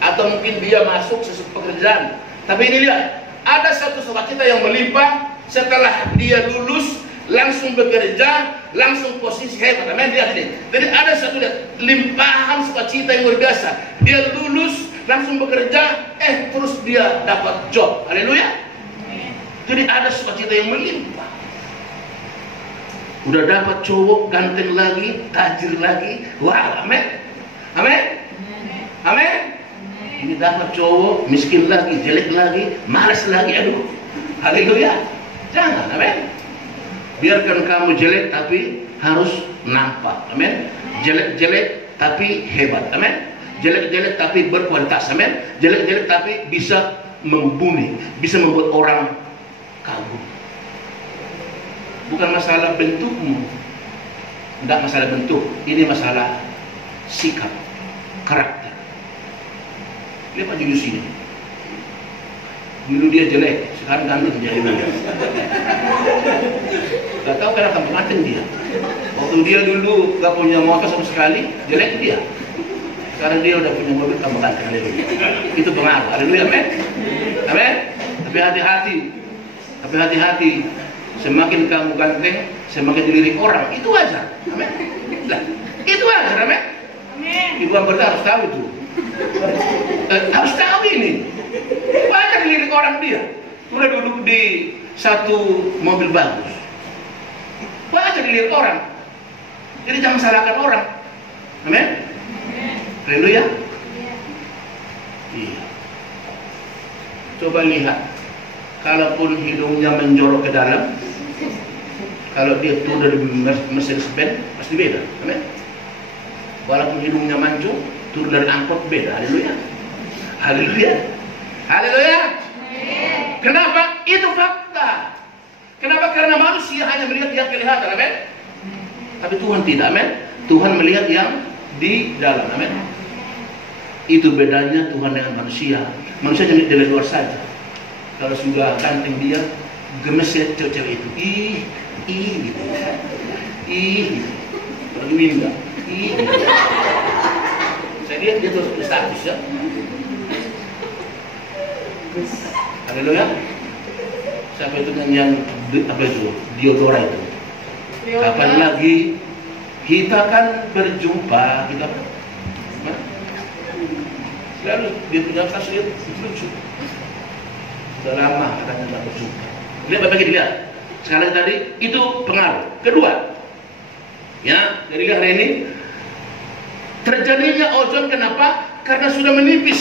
atau mungkin dia masuk sesuatu pekerjaan. Tapi ini lihat, ada satu sukacita yang melimpah setelah dia lulus, langsung bekerja, langsung posisi hebat. Amin. Lihat ini. Jadi ada satu limpahan sukacita yang luar biasa. Dia lulus, langsung bekerja, terus dia dapat job. Haleluya. Jadi ada sukacita yang melimpah. Udah dapat cowok ganteng lagi, tajir lagi. Wow, amin. Amin. Amin. Ini dapat cowok miskin lagi, jelek lagi, malas lagi. Aduh. Haleluya. Jangan, amin. Biarkan kamu jelek tapi harus nampak, amin. Jelek-jelek tapi hebat, amin. Jelek-jelek tapi berkualitas, amin. Jelek-jelek tapi bisa membumi, bisa membuat orang kagum. Bukan masalah bentukmu, tidak masalah bentuk, ini masalah sikap, karakter. Lihat Pak Julius ini, dulu dia jelek, sekarang ganteng jadi bagus. Gak tahu karena kampung Aceh dia. Waktu dia dulu gak punya motor sama sekali, jelek dia. Sekarang dia udah punya mobil kampung Aceh. Itu pengaruh. Haleluya, amin. Amin. Tapi hati-hati. Tapi hati-hati. Semakin kamu ganteng, semakin dilirik orang. Itu wajar. Amin. Nah, itu wajar, amin. Ibu Amber harus tahu itu. Harus tahu ini. Wajar dilirik orang dia. Udah duduk di satu mobil bagus. Wajar dilirik orang. Jadi jangan salahkan orang. Amin. Haleluya. Iya. Coba lihat. Kalaupun hidungnya menjorok ke dalam, kalau dia turun dari Mercedes-Benz, pasti beda. Amin. Walaupun hidungnya mancung, turun dari angkot beda. Haleluya. Haleluya. Haleluya. Kenapa? Itu fakta. Kenapa? Karena manusia hanya melihat yang kelihatan. Amin. Tapi Tuhan tidak. Amin. Tuhan melihat yang di dalam. Amin. Itu bedanya Tuhan dengan manusia. Manusia hanya dari luar saja. Kalau sudah ganteng dia, gemes ya cewek-cewek itu. Ih gitu. Ih gitu. Kalau ini enggak. Ih gitu. Saya lihat dia terus status ya. Haleluya. Siapa itu yang apa itu? Diodora itu. Kapan lagi kita kan berjumpa, kita selalu dia punya kasus lihat itu lucu. Sudah lama katanya tidak berjumpa. Lihat Bapak lihat. Sekali tadi itu pengaruh. Kedua, ya dari hari ini terjadinya ozon kenapa? Karena sudah menipis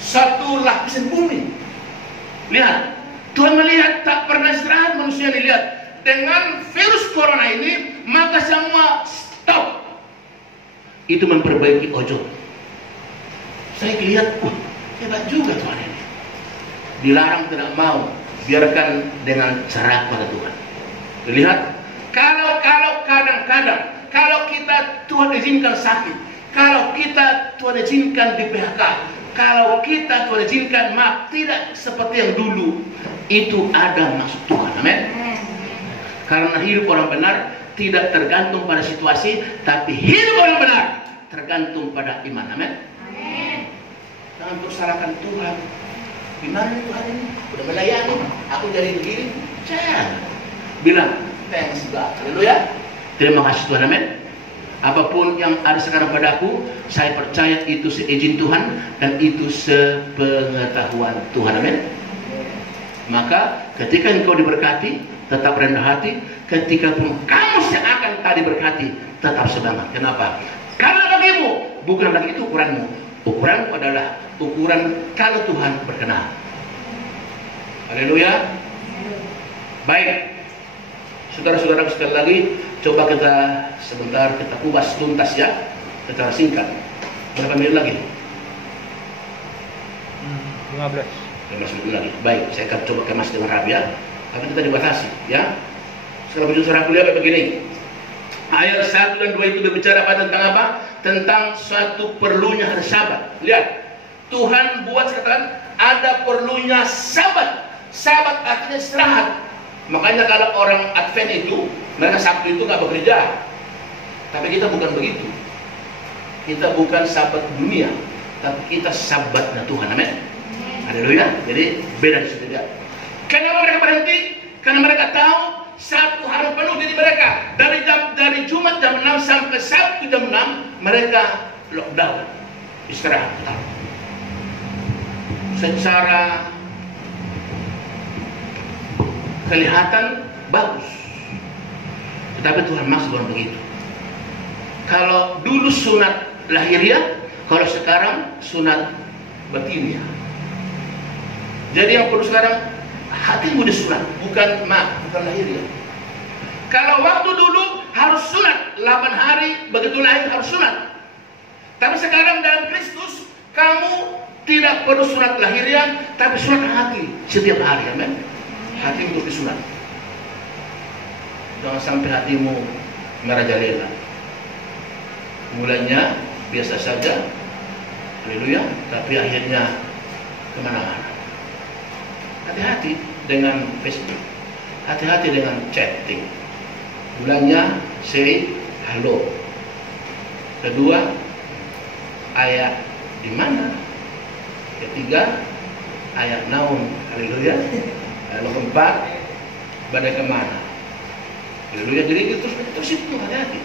satu lapisan bumi. Lihat, Tuhan melihat tak pernah istirahat manusia ini. Lihat, dengan virus corona ini maka semua stop. Itu memperbaiki ozon. Saya lihat, hebat juga Tuhan ini. Dilarang tidak mau, biarkan dengan cara pada Tuhan. Lihat, kalau kadang-kadang kalau kita Tuhan izinkan sakit, kalau kita Tuhan izinkan di PHK, kalau kita Tuhan izinkan tidak seperti yang dulu, itu ada maksud Tuhan. Amin. Karena hidup orang benar tidak tergantung pada situasi, tapi hidup orang benar tergantung pada iman. Amin. Jangan persalahkan Tuhan. Gimana Tuhan ini? Udah melayani, aku jadi begini. Jangan. Bilang, thanks God. Haleluya. Terima kasih Tuhan. Amin. Apapun yang ada sekarang padaku, saya percaya itu seizin Tuhan dan itu sepengetahuan Tuhan. Amin. Maka ketika engkau diberkati, tetap rendah hati. Ketika pun kamu seakan tak diberkati, tetap semangat. Kenapa? Karena bagimu bukan lagi itu ukuranmu. Ukuranmu adalah ukuran kalau Tuhan berkenan. Haleluya. Baik, saudara-saudara sekali lagi, coba kita sebentar kita kupas tuntas ya, secara singkat. Berapa menit lagi? 15 menit lagi. Baik, saya akan coba kemas dengan rapi ya. Tapi kita dibatasi ya. Sekarang saudara lihat begini. Ayat 1 dan 2 itu berbicara tentang apa? Tentang suatu perlunya hari Sabat. Lihat, Tuhan buat sekarang ada perlunya Sabat. Sabat artinya istirahat. Makanya kalau orang Advent itu, mereka Sabtu itu nggak bekerja. Tapi kita bukan begitu. Kita bukan Sabat dunia, tapi kita Sabatnya Tuhan. Amin. Haleluya. Jadi beda di situ ya. Kenapa mereka berhenti? Karena mereka tahu satu hari penuh diri mereka. Dari Jumat jam 6 sampai Sabtu jam 6 mereka lockdown, istirahat. Secara kelihatan bagus, tetapi Tuhan maksud bukan begitu. Kalau dulu sunat lahiriah, kalau sekarang sunat batiniah. Jadi yang perlu sekarang hatimu disunat, bukan lahiriah. Kalau waktu dulu harus sunat 8 hari begitu lahir harus sunat. Tapi sekarang dalam Kristus kamu tidak perlu sunat lahiriah, tapi sunat hati setiap hari. Amin. Hati untuk disunat. Jangan sampai hatimu merajalela. Mulanya biasa saja, haleluya, tapi akhirnya kemana-mana. Hati-hati dengan Facebook. hati-hati dengan chatting. Bulannya say hello. Kedua, ayat di mana? Ketiga, ayat naon. Haleluya. Lalu keempat, badai kemana? Haleluya. Jadi terus itu hati-hati.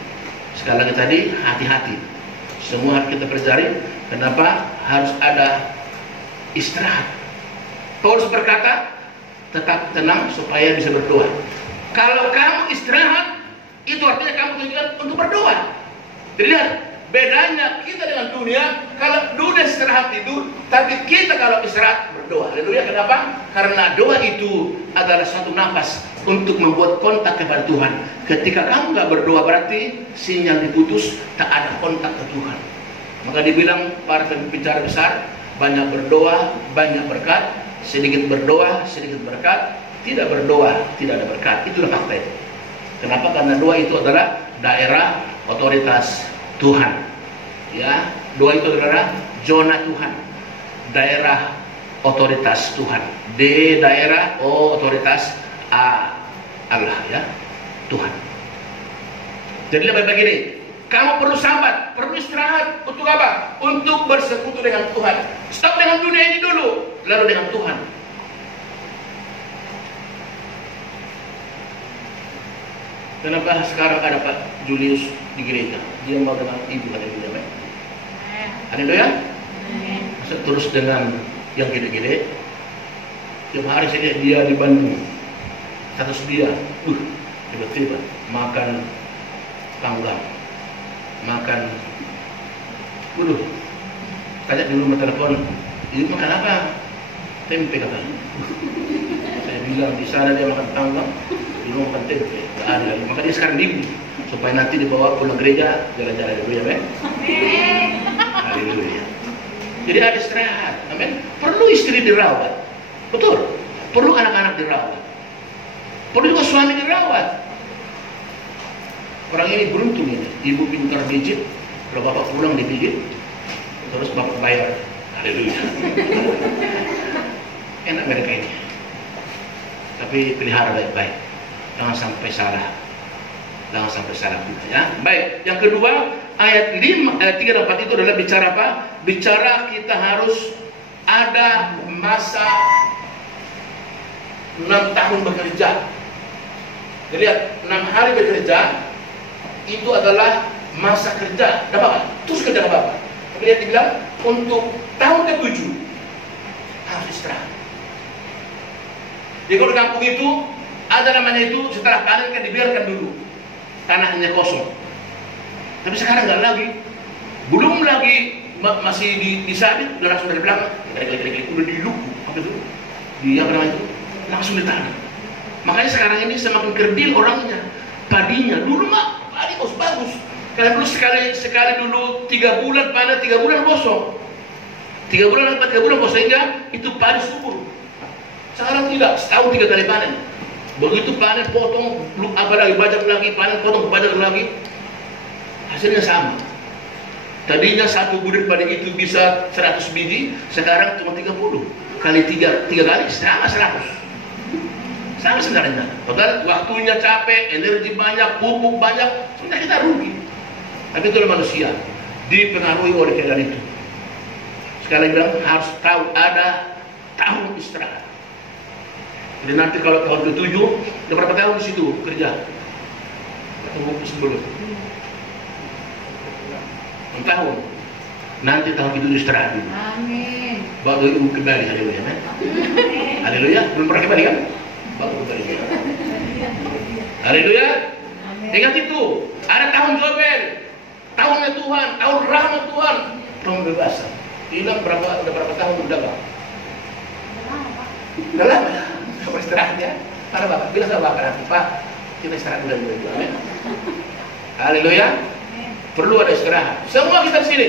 Sekali lagi tadi, hati-hati. Semua harus kita pelajari. Kenapa harus ada istirahat? Paulus berkata, tetap tenang supaya bisa berdoa. Kalau kamu istirahat, itu artinya kamu tunjukkan untuk berdoa. Jadi lihat, bedanya kita dengan dunia. Kalau dunia istirahat tidur, tapi kita kalau istirahat berdoa. Haleluya. Kenapa? Karena doa itu adalah satu nafas untuk membuat kontak kepada Tuhan. Ketika kamu nggak berdoa, berarti sinyal diputus, tak ada kontak ke Tuhan. Maka dibilang para pembicara besar, banyak berdoa, banyak berkat. Sedikit berdoa, sedikit berkat. Tidak berdoa, tidak ada berkat. Itulah fakta itu. Kenapa? Karena doa itu adalah daerah otoritas Tuhan. Ya, doa itu adalah zona Tuhan, daerah otoritas Tuhan. D daerah, O otoritas, A Allah, ya, Tuhan. Jadi lebih begini, kamu perlu sabat, perlu istirahat. Untuk apa? Untuk bersekutu dengan Tuhan. Stop dengan dunia ini dulu, lalu dengan Tuhan. Kenapa sekarang ada Pak Julius di gereja? Dia mau dengan ibu, haleluya. Haleluya. Masa terus dengan yang gede-gede. Tiap hari saya lihat dia di Bandung. Status dia, tiba-tiba makan panggang, makan, tanya dulu sama telepon, ini makan apa? Tempe katanya. Saya bilang di sana dia makan panggang, di rumah makan tempe. Maka dia sekarang libur supaya nanti dibawa pulang gereja jalan-jalan dulu, ya, men. Haleluya. Jadi ada istirahat, amin. Perlu istri dirawat, betul. Perlu anak-anak dirawat. Perlu juga suami dirawat. Orang ini beruntung ini, ibu pintar pijit, kalau bapak pulang dipijit, terus bapak bayar. Haleluya. Enak mereka ini. Tapi pelihara baik-baik. Jangan sampai salah. Jangan sampai salah kita, ya. Baik, yang kedua, ayat 5, ayat 3 dan 4 itu adalah bicara apa? Bicara kita harus ada masa 6 tahun bekerja. Jadi lihat, 6 hari bekerja itu adalah masa kerja. Dapat terus kerja apa? Tapi dia bilang untuk tahun ke-7 harus istirahat. Jadi kalau di kampung itu ada namanya itu setelah panen kan dibiarkan dulu tanahnya kosong. Tapi sekarang nggak lagi, belum lagi masih disabit, udah langsung dari belakang, udah diluku, apa itu? Dia apa namanya itu? Langsung ditanam. Makanya sekarang ini semakin kerdil orangnya, padinya. Dulu mah padi bagus. Karena dulu sekali dulu 3 bulan panen, 3 bulan kosong. 3 bulan atau 3 bulan kosong, sehingga itu padi subur. Sekarang tidak, setahun 3 kali panen. Begitu panen, potong, apa lagi, bajak lagi, panen, potong, bajak lagi. Hasilnya sama. Tadinya 1 budir padi itu bisa 100 biji, sekarang cuma 30. Kali 3 kali sama 100. Sama sebenarnya. Padahal waktunya capek, energi banyak, pupuk banyak, sebenarnya kita rugi. Tapi itulah manusia, dipengaruhi oleh keadaan itu. Sekali bilang harus tahu ada tahun istirahat. Jadi nanti kalau tahun ke-7, udah berapa tahun di situ kerja? Tunggu sebelum 6 tahun. Nanti tahun ke-7 istirahat dulu. Amin. Baru ibu kembali, haleluya. Haleluya, belum pernah kembali kan? Baru kembali. Haleluya. Ingat itu, ada tahun Yobel, tahunnya Tuhan, tahun rahmat Tuhan, tahun bebasan. Hilang udah berapa tahun udah bang? Udah lama. Coba istirahat ya. Mana bapak? Bilang sama bapak nanti, Pak, kita istirahat dulu. Amin. Haleluya. Perlu ada istirahat. Semua kita di sini.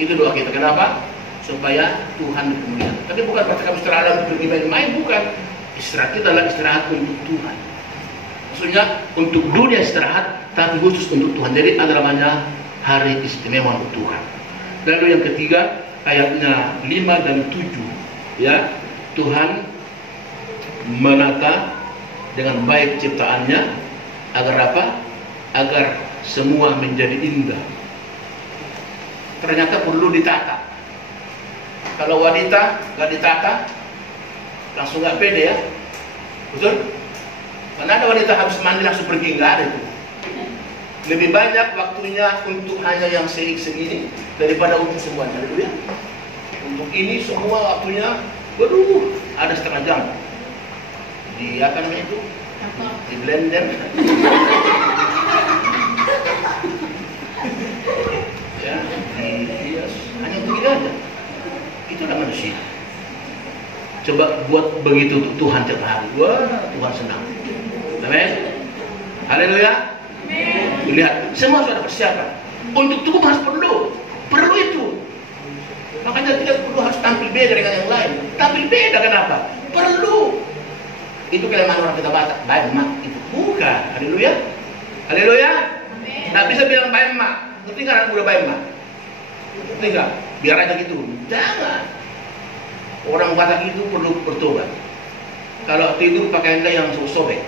Itu doa kita. Kenapa? Supaya Tuhan dimuliakan. Tapi bukan berarti kamu istirahat untuk main-main, bukan. Istirahat kita adalah istirahat untuk Tuhan. Maksudnya untuk dunia istirahat, tapi khusus untuk Tuhan. Jadi ada namanya hari istimewa untuk Tuhan. Lalu yang ketiga, ayatnya 5 dan 7, ya, Tuhan menata dengan baik ciptaannya, agar apa? Agar semua menjadi indah. Ternyata perlu ditata. Kalau wanita nggak ditata, langsung nggak pede ya, betul? Karena ada wanita habis mandi langsung pergi, nggak ada itu. Lebih banyak waktunya untuk hanya yang segini daripada untuk semuanya, dulu ya. Untuk ini semua waktunya, waduh, ada setengah jam. Di apa namanya itu? Di blender. Ya, dihias. Hanya untuk ini aja. Itulah manusia. Coba buat begitu untuk Tuhan tiap hari. Wah, Tuhan senang. Amin. Haleluya. Lihat, semua sudah persiapan. Untuk tubuh harus perlu itu. Makanya tidak perlu harus tampil beda dengan yang lain. Tampil beda kenapa? Perlu. Itu kelemahan orang kita batak. Baik mak itu bukan. Haleluya. Haleluya. Nggak bisa bilang baik mak. Ngerti nggak anak muda baik mak? Ngerti nggak? Biar aja gitu. Jangan. Orang Batak itu perlu bertobat. Kalau tidur pakai yang sobek.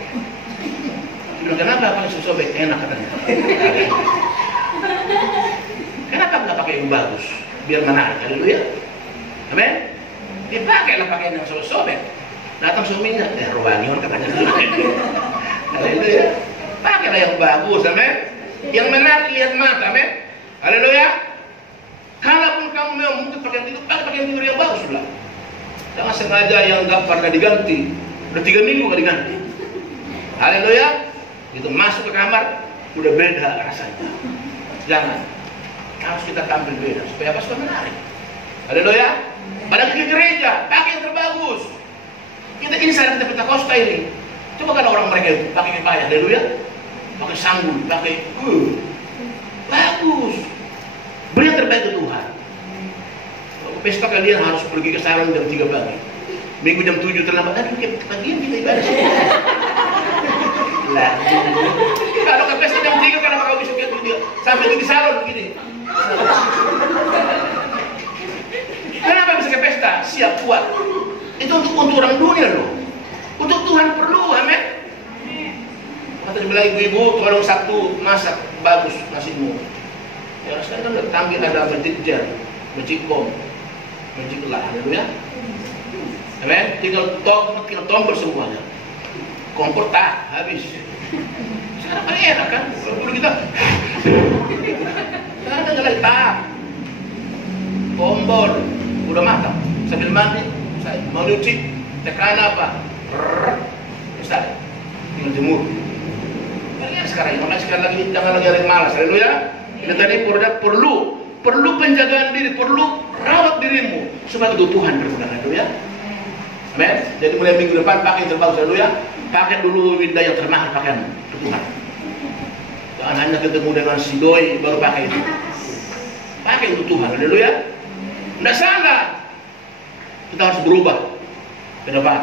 Bilang, kenapa pakai sobek? Enak katanya. Kenapa nggak pakai yang bagus? Biar menarik. Haleluya. Amin. Dipakailah pakaian yang sobek. Datang suaminya, rohanion katanya. Haleluya. Pakailah yang bagus, amin. Yang menarik lihat mata, amin. Haleluya. Kalaupun kamu memang mungkin pakaian tidur yang bagus lah. Jangan sengaja yang nggak pernah diganti. Udah 3 minggu nggak diganti. Haleluya. Itu masuk ke kamar, udah beda rasanya. Jangan. Harus kita tampil beda supaya apa? Supaya menarik. Haleluya. Pada ke gereja, pakai yang terbagus. Kita ini sadar kita Pentakosta ini. Coba kalau orang mereka itu pakai kebaya, haleluya. Pakai sanggul, pakai bagus. Beri yang terbaik ke Tuhan. Pesta kalian harus pergi ke salon jam 3 pagi. Minggu jam 7 terlambat. Aduh, pagian kita ibadah sih. Lah. Kalau ke pesta jam 3 kenapa kau bisa sampai di salon begini? Kenapa bisa ke pesta? Siap kuat. Itu untuk orang dunia loh. Untuk Tuhan perlu, amin. Kata dibilang ibu-ibu, tolong Sabtu masak bagus nasimu. Ya sekarang kan tampil ada masjid jar, masjid kom. Menjiklah, haleluya. Amin. Tinggal tombol semuanya. Kompor tak habis. Sekarang paling enak kan? Kalau kita sekarang kan jalan tak. Tombol udah matang. Sambil mandi, saya mau nyuci, tekan apa? Selesai. Tinggal jemur. Kalian sekarang makanya sekali lagi jangan lagi ada malas, haleluya. Ini tadi perlu penjagaan diri, perlu rawat dirimu supaya kebutuhan berkurang, ya. Amin. Jadi mulai minggu depan pakai yang terbagus, ya. Pakai dulu winda yang termahal pakaian Tuhan. Jangan hanya ketemu dengan si doi baru pakai itu. Pakai untuk Tuhan, ya. Tidak salah. Kita harus berubah ke depan.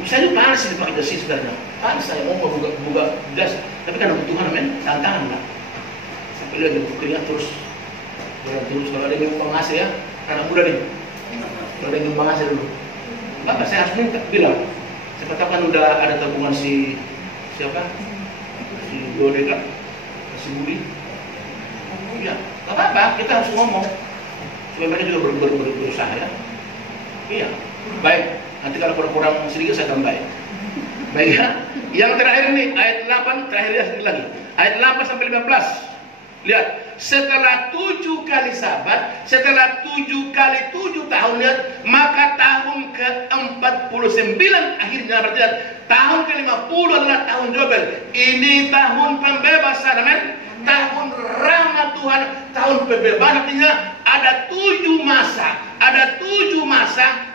Misalnya panas sih pakai jas sebenarnya. Panas saya mau buka jas, tapi kan untuk Tuhan, amin. Tantangan lah. Lihat keringat terus kalau ada yang nyumbang AC ya, anak muda nih kalau ada yang nyumbang AC dulu Bapak saya harus minta, bilang siapa tahu kan udah ada tabungan si Dodeka, si Budi. Ya, gak apa-apa, kita harus ngomong supaya mereka juga berusaha ya. Iya, baik, nanti kalau kurang sedikit saya tambahin. Baik ya, yang terakhir nih ayat 8, terakhir ya sedikit lagi ayat 8 sampai 15. Lihat, setelah 7 kali Sabat, setelah 7 kali 7 tahun, lihat, maka tahun ke-49 akhirnya berarti tahun ke-50 adalah tahun Yobel. Ini tahun pembebasan, amin. Tahun rahmat Tuhan, tahun pembebasan. Artinya ada 7 masa,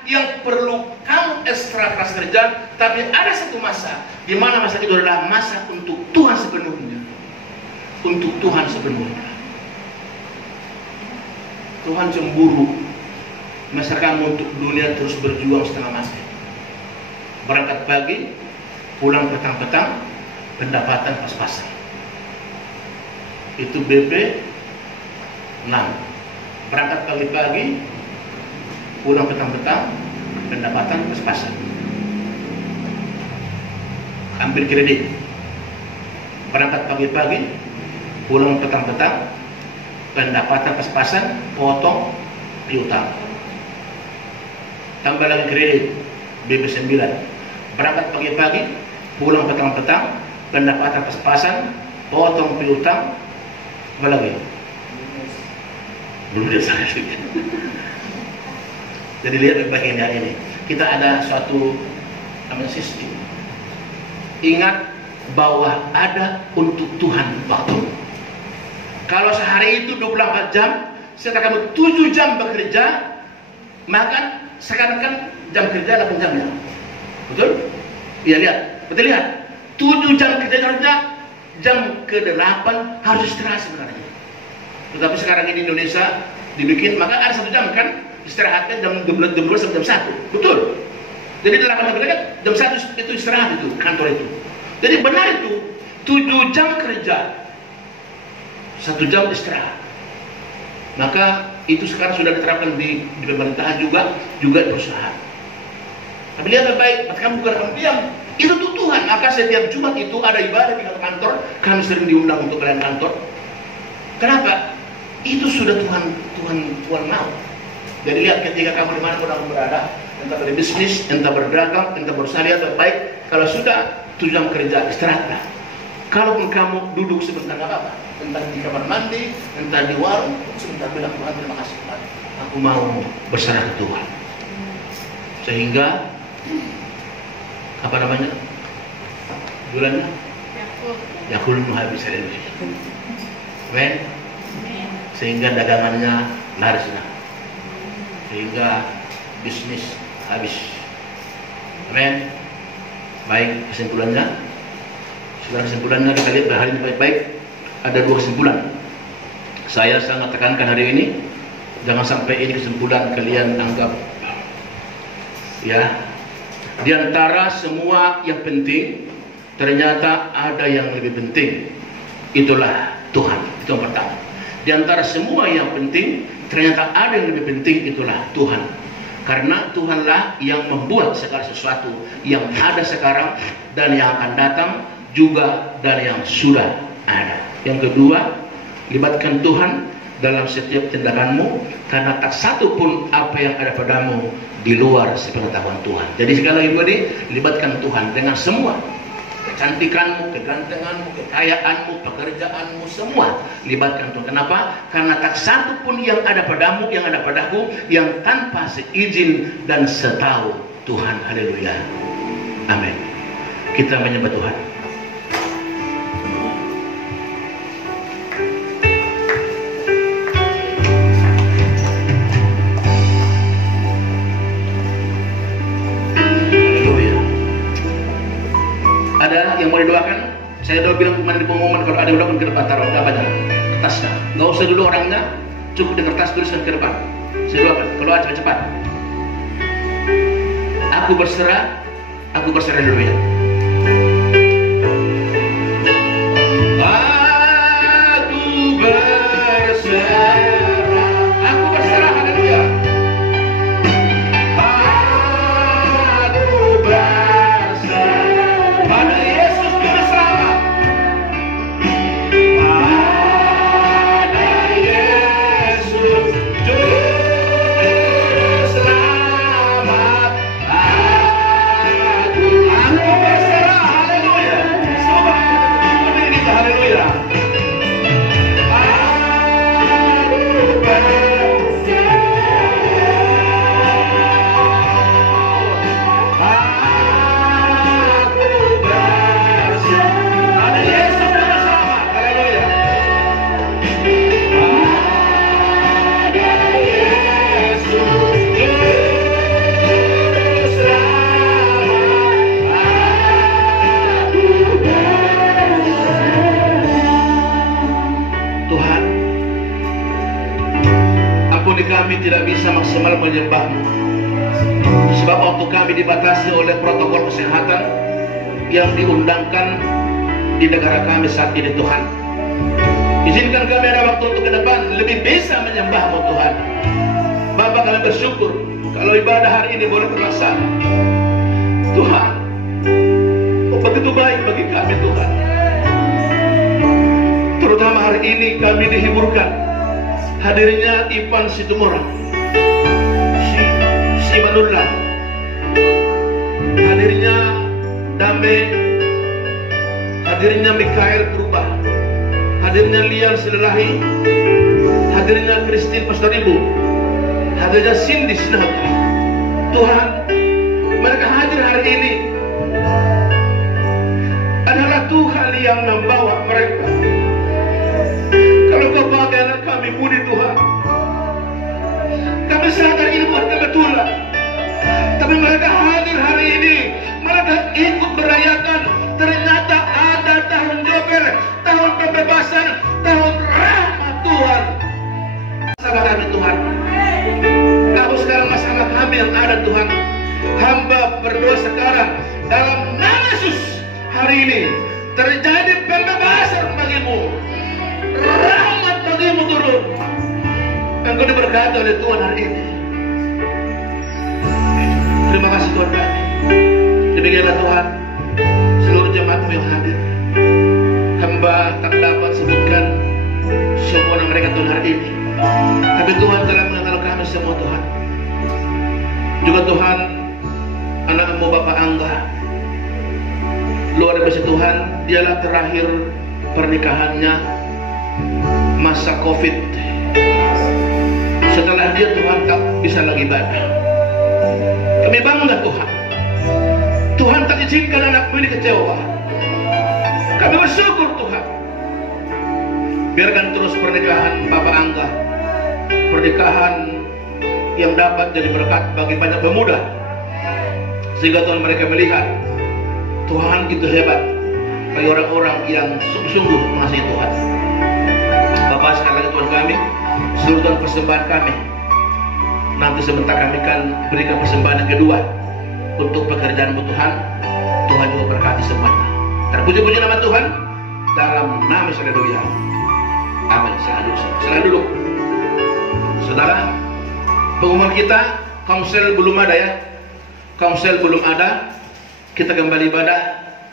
yang perlu kamu ekstra keras kerja, tapi ada satu masa di mana masa itu adalah masa untuk Tuhan sepenuhnya. Untuk Tuhan sepenuhnya. Tuhan cemburu masa kamu untuk dunia terus berjuang setengah masa. Berangkat pagi, pulang petang-petang, pendapatan pas-pasan. Itu BP 6. Berangkat pagi-pagi, pulang petang-petang, pendapatan pas-pasan. ambil kredit, berangkat pagi-pagi, pulang petang-petang, pendapatan pas-pasan, potong, piutang. Tambah lagi kredit, BB9, berangkat pagi-pagi, pulang petang-petang, pendapatan pas-pasan, potong, piutang, apa lagi? Belum dia sangat. Jadi lihat bagian hari ini, kita ada suatu sistem. Ingat bahwa ada untuk Tuhan waktu. Kalau sehari itu 24 jam, sekarang 7 jam bekerja, maka sekarang kan jam kerja 8 jam ya. Betul? Iya lihat, betul lihat. 7 jam kerja, jam ke-8 harus istirahat sebenarnya. Tetapi sekarang ini Indonesia dibikin, maka ada 1 jam kan istirahatnya jam 12 sampai jam 1. Betul? Jadi 8 jam kerja, jam 1 itu istirahat itu, kantor itu. Jadi benar itu, 7 jam kerja, 1 jam istirahat. Maka itu sekarang sudah diterapkan di pemerintahan juga di perusahaan. Tapi lihat baik, kamu bukan kamu diam. Itu tuh Tuhan. Maka setiap Jumat itu ada ibadah di kantor. Kami sering diundang untuk kalian kantor. Kenapa? Itu sudah Tuhan mau. Jadi lihat ketika kamu dimana pun kamu berada, entah berbisnis, entah berdagang, entah berusaha, lihat baik. Kalau sudah 7 jam kerja, istirahatlah. Kalaupun kamu duduk sebentar nggak apa-apa, entah di kamar mandi, entah di warung, sebentar bilang Tuhan terima kasih Tuhan, aku mau berserah ke Tuhan. Sehingga apa namanya? Bulannya Yakul habis haleluya. Amen. Sehingga dagangannya laris, sehingga bisnis habis. Amen. Baik, kesimpulannya kita lihat hari ini baik-baik. Ada 2 kesimpulan. Saya sangat tekankan hari ini, jangan sampai ini kesimpulan kalian anggap ya. Di antara semua yang penting, ternyata ada yang lebih penting. Itulah Tuhan. Itu yang pertama. Di antara semua yang penting, ternyata ada yang lebih penting, itulah Tuhan. Karena Tuhanlah yang membuat segala sesuatu yang ada sekarang dan yang akan datang juga dan yang sudah ada. Yang kedua, libatkan Tuhan dalam setiap tindakanmu, karena tak satu pun apa yang ada padamu di luar sepengetahuan Tuhan. Jadi sekali lagi libatkan Tuhan dengan semua. Kecantikanmu, kegantenganmu, kekayaanmu, pekerjaanmu, semua libatkan Tuhan. Kenapa? Karena tak satu pun yang ada padamu, yang ada padaku, yang tanpa seizin dan setahu Tuhan. Haleluya. Amin. Kita menyembah Tuhan. Ada yang mau didoakan? Saya udah bilang kemarin di pengumuman, kalau ada yang doakan ke depan, taruh banyak kertasnya. Nggak usah dulu orangnya, cukup di kertas tuliskan ke depan. Saya doakan, kalau ada cepat-cepat. Aku berserah dulu ya. Kami tidak bisa maksimal menyembah-Mu, sebab waktu kami dibatasi oleh protokol kesehatan yang diundangkan di negara kami saat ini. Tuhan, izinkan kami ada waktu untuk ke depan lebih bisa menyembah-Mu Tuhan. Bapa, kami bersyukur kalau ibadah hari ini boleh terlaksana Tuhan. Begitu baik bagi kami Tuhan. Terutama hari ini kami dihiburkan hadirnya Ipan Situmorang, si Manullah, hadirnya Dame, hadirnya Mikael Berubah, hadirnya Lian Silelahi, hadirnya Christine Pastor Ibu, hadirnya Cindy Sinahota. Tuhan, mereka hadir hari ini adalah Tuhan yang membawa mereka. Kalau kebahagiaan kami budi Tuhan, kami sadar ini bukan kebetulan, tapi mereka hadir hari ini, mereka ikut merayakan. Ternyata ada tahun Yobel, tahun pembebasan, tahun rahmat Tuhan. Sama kami Tuhan, aku sekarang masalah kami yang ada Tuhan, hamba berdoa sekarang dalam nama Yesus, hari ini terjadi pembebasan bagimu, rahmat bagimu turun. Engkau diberkati oleh Tuhan hari ini. Terima kasih Tuhan kami. Demikianlah Tuhan, seluruh jemaatmu yang hadir, hamba tak dapat sebutkan semua nama mereka Tuhan hari ini, tapi Tuhan telah mengenal kami semua Tuhan. Juga Tuhan, anakmu Bapak Angga, luar biasa Tuhan, dialah terakhir pernikahannya masa COVID. Setelah dia Tuhan tak bisa lagi ibadah. Kami bangga Tuhan, Tuhan tak izinkan anakku ini kecewa. Kami bersyukur Tuhan. Biarkan terus pernikahan Bapak Angga, pernikahan yang dapat jadi berkat bagi banyak pemuda, sehingga Tuhan mereka melihat Tuhan itu hebat bagi orang-orang yang sungguh-sungguh mengasihi Tuhan. Bapak, sekali lagi Tuhan kami, seluruh Tuhan persembahan kami, nanti sebentar kami akan berikan persembahan yang kedua untuk pekerjaan Tuhan. Tuhan juga berkati semuanya. Terpuji-puji nama Tuhan dalam nama Yesus. Haleluya. Amin. Silakan duduk. Saudara, pengumuman kita, konsel belum ada ya. Konsel belum ada. Kita kembali ibadah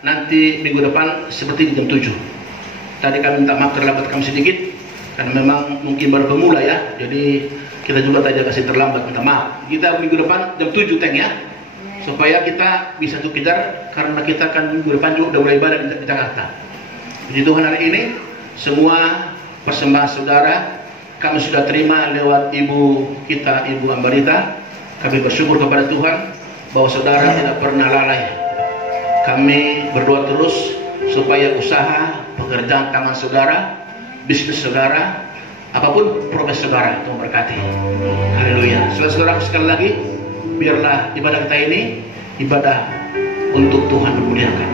nanti minggu depan seperti jam 7. Tadi kami minta maaf terlambat kami sedikit, karena memang mungkin baru pemula ya. Jadi kita juga tadi kasih terlambat, minta maaf. Kita minggu depan jam 7 Teng ya, supaya kita bisa tuh kejar, karena kita kan minggu depan juga udah mulai ibadah di Jakarta. Puji Tuhan, hari ini semua persembahan saudara kami sudah terima lewat ibu kita, Ibu Ambarita. Kami bersyukur kepada Tuhan bahwa saudara tidak pernah lalai. Kami berdoa terus supaya usaha, pekerjaan tangan saudara, bisnis saudara, apapun progres saudara, Tuhan berkati. Haleluya. Saudara-saudara sekali lagi, biarlah ibadah kita ini ibadah untuk Tuhan dimuliakan.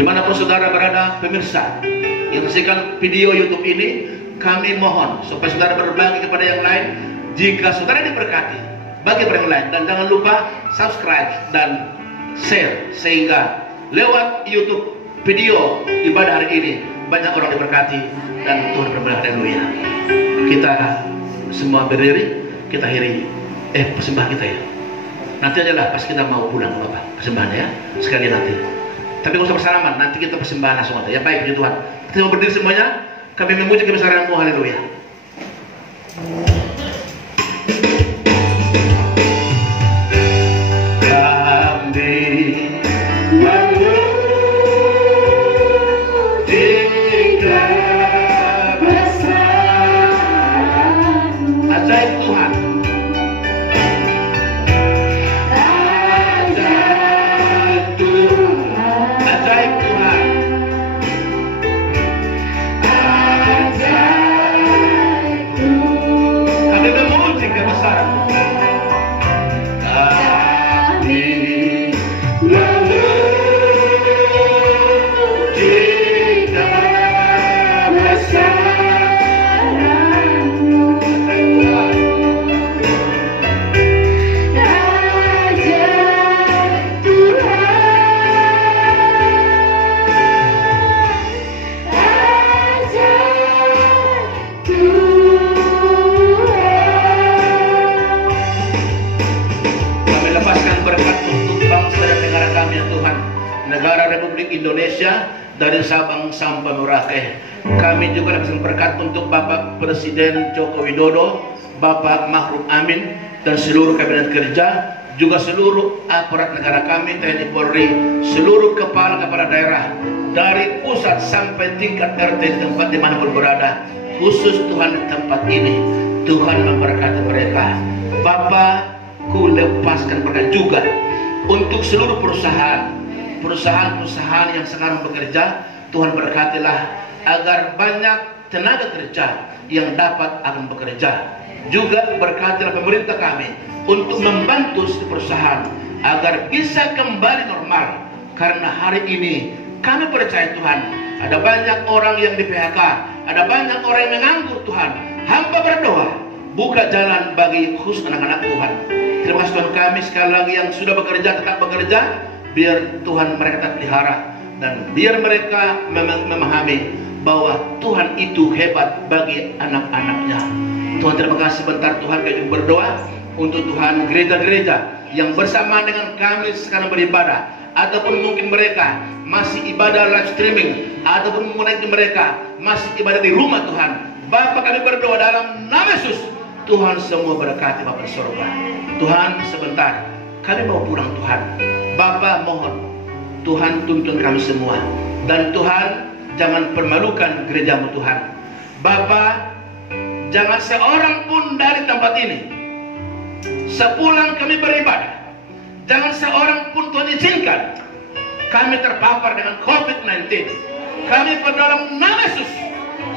Dimanapun saudara berada, pemirsa yang saksikan video YouTube ini, kami mohon supaya saudara berbagi kepada yang lain. Jika saudara diberkati, bagi kepada yang lain, dan jangan lupa subscribe dan share, sehingga lewat YouTube video ibadah hari ini banyak orang diberkati dan Tuhan berberkati. Haleluya. Kita semua berdiri, kita akhiri persembahan kita ya. Nanti aja lah pas kita mau pulang Bapak, persembahan ya, sekali nanti. Tapi kalau bersalaman, nanti kita persembahan langsung aja ya. Baik, puji Tuhan. Kita mau berdiri semuanya, kami memuji kebesaran-Mu. Haleluya. Ajaib Tuhan. Ajaib Tuhan. Ajaib Tuhan. Indonesia dari Sabang sampai Merauke. Kami juga langsung berkat untuk Bapak Presiden Joko Widodo, Bapak Ma'ruf Amin, dan seluruh kabinet kerja, juga seluruh aparat negara kami, TNI Polri, seluruh kepala-kepala daerah, dari pusat sampai tingkat RT di tempat dimanapun berada, khusus Tuhan di tempat ini. Tuhan memberkati mereka. Bapakku lepaskan berkat juga untuk seluruh perusahaan-perusahaan yang sekarang bekerja. Tuhan berkatilah agar banyak tenaga kerja yang dapat akan bekerja. Juga berkatilah pemerintah kami untuk membantu perusahaan agar bisa kembali normal. Karena hari ini kami percaya Tuhan, ada banyak orang yang di PHK, ada banyak orang yang menganggur. Tuhan, hamba berdoa, buka jalan bagi khusus anak-anak Tuhan. Terima kasih Tuhan, kami sekali lagi yang sudah bekerja tetap bekerja. Biar Tuhan mereka tetap pelihara, dan biar mereka memahami bahwa Tuhan itu hebat bagi anak-anaknya. Tuhan, terima kasih. Bentar Tuhan, kami berdoa untuk Tuhan gereja-gereja yang bersama dengan kami sekarang beribadah, ataupun mungkin mereka masih ibadah live streaming, ataupun mungkin mereka masih ibadah di rumah. Tuhan, Bapa, kami berdoa dalam nama Yesus, Tuhan semua berkati Bapa di surga. Tuhan, sebentar kami mau pulang. Tuhan, Bapa mohon Tuhan tuntun kami semua, dan Tuhan jangan permalukan gerejamu. Tuhan, Bapa, jangan seorang pun dari tempat ini sepulang kami beribadah, jangan seorang pun Tuhan izinkan kami terpapar dengan COVID-19. Kami pada dalam nama Yesus,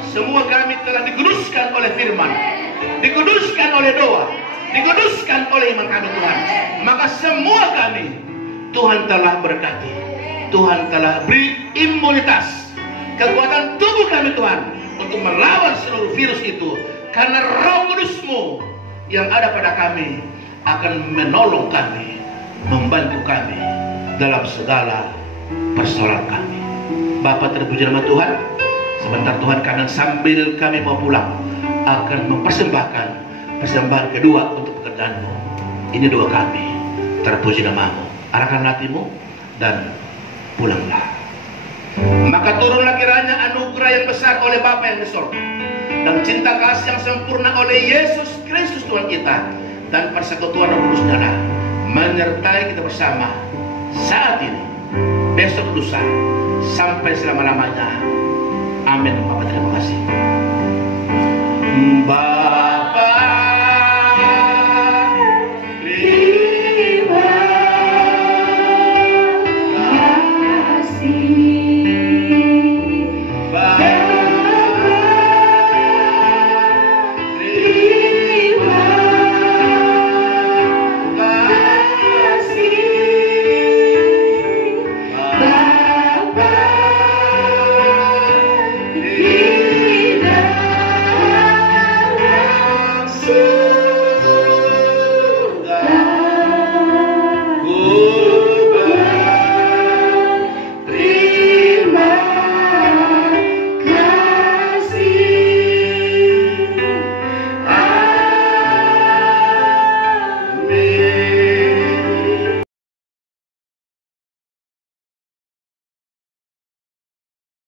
semua kami telah dikuduskan oleh firman, dikuduskan oleh doa, dikuduskan oleh iman kami. Tuhan, maka semua kami Tuhan telah berkati, Tuhan telah beri imunitas, kekuatan tubuh kami Tuhan untuk melawan seluruh virus itu. Karena Roh Kudus-Mu yang ada pada kami akan menolong kami, membantu kami dalam segala persoalan kami. Bapa, terpuji nama Tuhan. Sebentar Tuhan, karena sambil kami mau pulang akan mempersembahkan persembahan kedua untuk pekerjaan-Mu. Ini doa kami. Terpuji nama-Mu. Arahkan hatimu dan pulanglah. Maka turunlah kiranya anugerah yang besar oleh Bapa yang di surga, dan cinta kasih yang sempurna oleh Yesus Kristus Tuhan kita, dan persekutuan Roh Kudus-Nya menyertai kita bersama saat ini, besok, lusa, sampai selama-lamanya. Amin. Bapak, terima kasih.